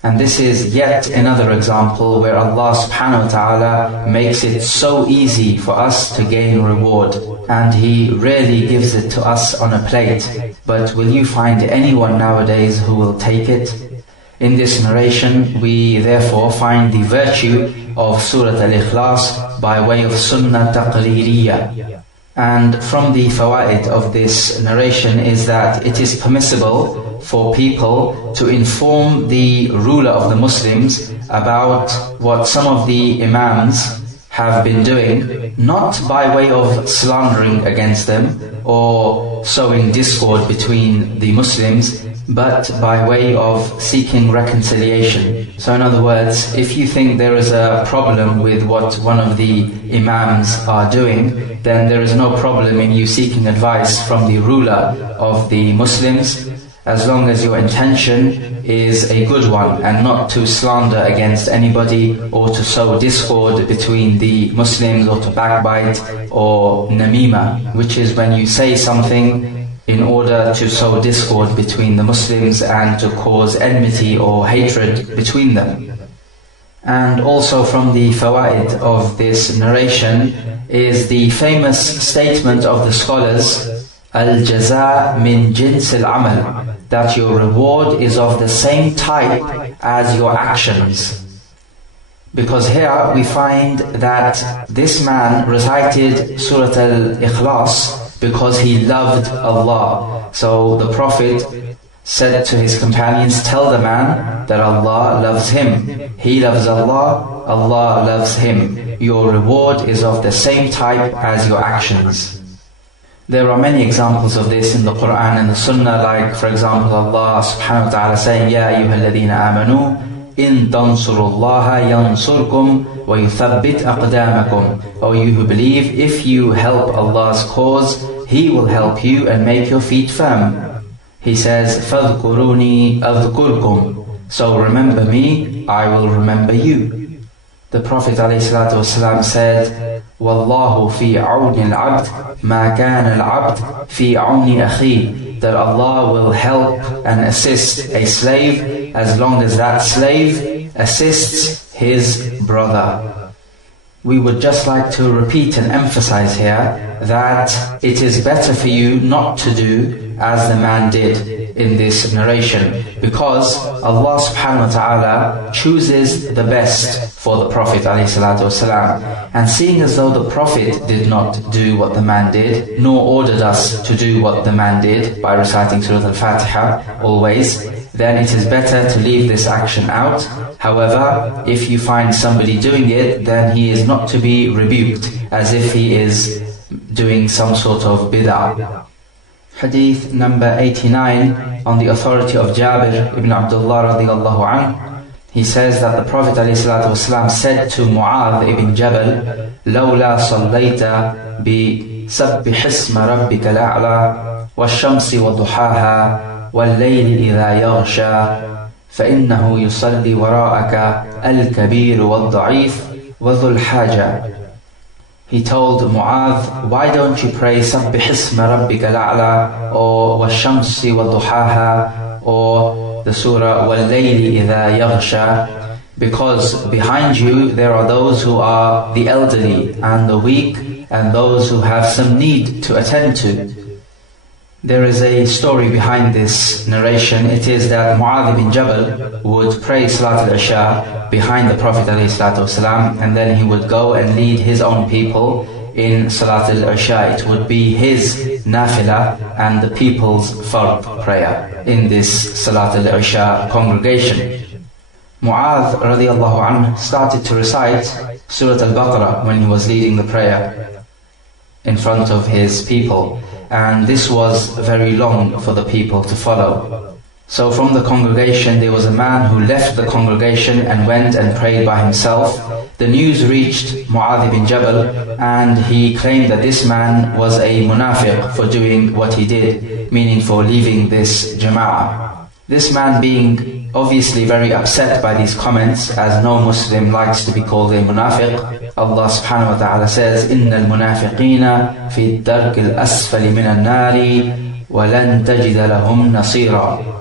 And this is yet another example where Allah subhanahu wa ta'ala makes it so easy for us to gain reward, and He rarely gives it to us on a plate. But will you find anyone nowadays who will take it? In this narration, we therefore find the virtue of Surah Al-Ikhlas by way of Sunnah Taqreeriyah. And from the fawaid of this narration is that it is permissible for people to inform the ruler of the Muslims about what some of the Imams have been doing, not by way of slandering against them or sowing discord between the Muslims, but by way of seeking reconciliation. So in other words, if you think there is a problem with what one of the Imams are doing, then there is no problem in you seeking advice from the ruler of the Muslims, as long as your intention is a good one and not to slander against anybody or to sow discord between the Muslims or to backbite or namima, which is when you say something in order to sow discord between the Muslims and to cause enmity or hatred between them. And also from the fawaid of this narration is the famous statement of the scholars, Al-Jaza min jins al-amal, that your reward is of the same type as your actions. Because here we find that this man recited Surah Al-Ikhlas because he loved Allah. So the Prophet said to his companions, tell the man that Allah loves him. He loves Allah, Allah loves him. Your reward is of the same type as your actions. There are many examples of this in the Quran and the Sunnah, like for example Allah subhanahu wa ta'ala saying, Ya ayyuhalladhina amanu, in tansurullaha yansurkum wa yuthabbit aqdamakum. O you who believe, if you help Allah's cause, He will help you and make your feet firm. He says, فَاذْكُرُونِي أَذْكُرْكُمْ. So remember me, I will remember you. The Prophet ﷺ said, Wallahu fi awni al-abd ma kana al-abd fi awni akhi, that Allah will help and assist a slave as long as that slave assists his brother. We would just like to repeat and emphasize here that it is better for you not to do as the man did in this narration, because Allah subhanahu wa ta'ala chooses the best for the Prophet ﷺ. And seeing as though the Prophet did not do what the man did, nor ordered us to do what the man did by reciting Surah Al-Fatiha always, then it is better to leave this action out. However, if you find somebody doing it, then he is not to be rebuked as if he is doing some sort of bid'ah. Hadith number 89, on the authority of Jabir ibn Abdullah radiyallahu anhu. He says that the Prophet ﷺ said to Mu'adh ibn Jabal, لولا صليت بسبح اسم ربك الأعلى والشمس وضحاها والليل إذا يغشى فإنه يصلي وراءك الكبير والضعيف وذو الحاجة. He told Mu'adh, why don't you pray سبح اسم ربك الأعلى or والشمس وضحاها or the surah والليل إذا يغشى, because behind you there are those who are the elderly and the weak and those who have some need to attend to. There is a story behind this narration. It is that Mu'adh ibn Jabal would pray Salat al-Isha behind the Prophet ﷺ, and then he would go and lead his own people in Salat al-Isha. It would be his nafilah and the people's fard prayer in this Salat al-Isha congregation. Mu'adh radiyallahu anhu started to recite Surah Al-Baqarah when he was leading the prayer in front of his people. And this was very long for the people to follow. So from the congregation there was a man who left the congregation and went and prayed by himself. The news reached Mu'adh ibn Jabal, and he claimed that this man was a munafiq for doing what he did, meaning for leaving this jama'ah. This man, being obviously very upset by these comments, as no Muslim likes to be called a munafiq, Allah subhanahu wa ta'ala says, إِنَّ الْمُنَافِقِينَ فِي الدَّرْكِ الْأَسْفَلِ مِنَ النَّارِ وَلَن تَجِدَ لَهُمْ نَصِيرًا.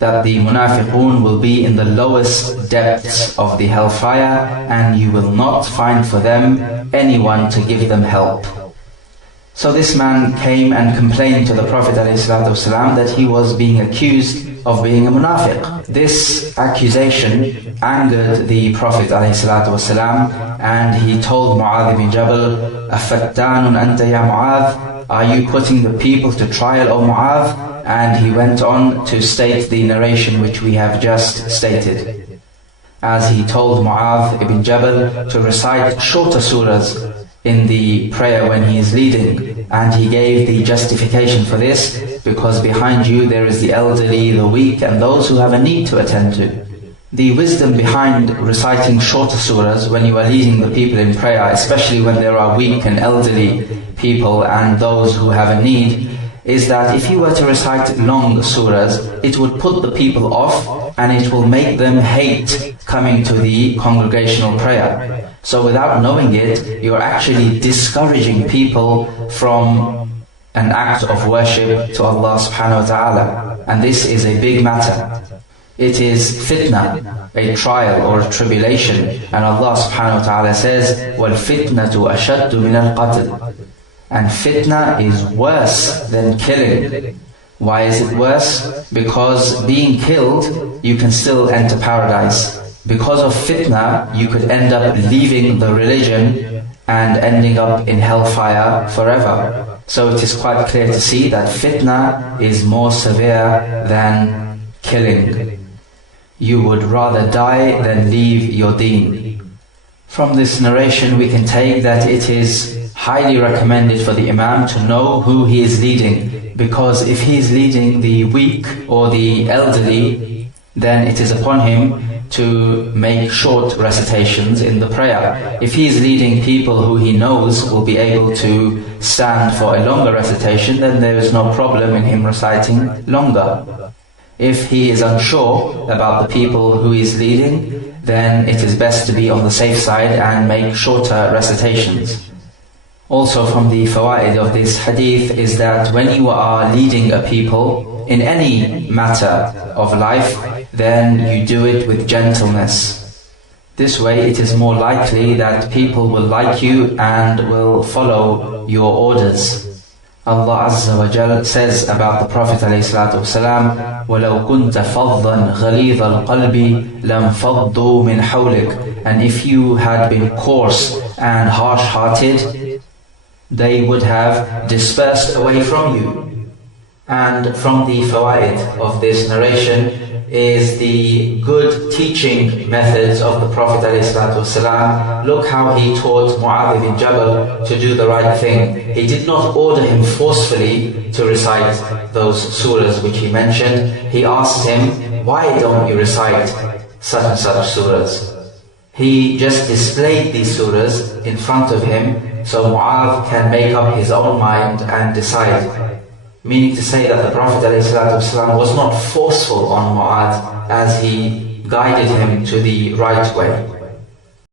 That the munafiqun will be in the lowest depths of the hellfire, and you will not find for them anyone to give them help. So this man came and complained to the Prophet ﷺ that he was being accused of being a munafiq. This accusation angered the Prophet ﷺ, and he told Mu'adh ibn Jabal, أَفَتَّانٌ أَنْتَ يَا مُعَاذ, are you putting the people to trial, O Mu'adh? And he went on to state the narration which we have just stated. As he told Mu'adh ibn Jabal to recite shorter surahs in the prayer when he is leading, and he gave the justification for this, because behind you there is the elderly, the weak, and those who have a need to attend to. The wisdom behind reciting shorter surahs when you are leading the people in prayer, especially when there are weak and elderly people and those who have a need, is that if you were to recite long surahs, it would put the people off and it will make them hate coming to the congregational prayer. So without knowing it, you're actually discouraging people from an act of worship to Allah subhanahu wa ta'ala. And this is a big matter. It is fitna, a trial or a tribulation. And Allah subhanahu wa ta'ala says, وَالْفِتْنَةُ أَشَدُّ مِنَ الْقَتْلِ. And fitna is worse than killing. Why is it worse? Because being killed, you can still enter paradise. Because of fitna, you could end up leaving the religion and ending up in hellfire forever. So it is quite clear to see that fitna is more severe than killing. You would rather die than leave your deen. From this narration we can take that it is highly recommended for the Imam to know who he is leading, because if he is leading the weak or the elderly, then it is upon him to make short recitations in the prayer. If he is leading people who he knows will be able to stand for a longer recitation, then there is no problem in him reciting longer. If he is unsure about the people who he is leading, then it is best to be on the safe side and make shorter recitations. Also from the fawaid of this hadith is that when you are leading a people in any matter of life, then you do it with gentleness. This way it is more likely that people will like you and will follow your orders. Allah Azza wa Jal says about the Prophet ﷺ, وَلَوْ كُنْتَ فَضًّا غَلِيظَ الْقَلْبِ لَمْ فَضُّوا مِنْ حَوْلِكَ. And if you had been coarse and harsh-hearted, they would have dispersed away from you. And from the fawaid of this narration is the good teaching methods of the Prophet ﷺ. Look how he taught Mu'adh ibn Jabal to do the right thing. He did not order him forcefully to recite those surahs which he mentioned. He asked him, why don't you recite such and such surahs? He just displayed these surahs in front of him so Mu'adh can make up his own mind and decide. Meaning to say that the Prophet ﷺ was not forceful on Mu'adh as he guided him to the right way.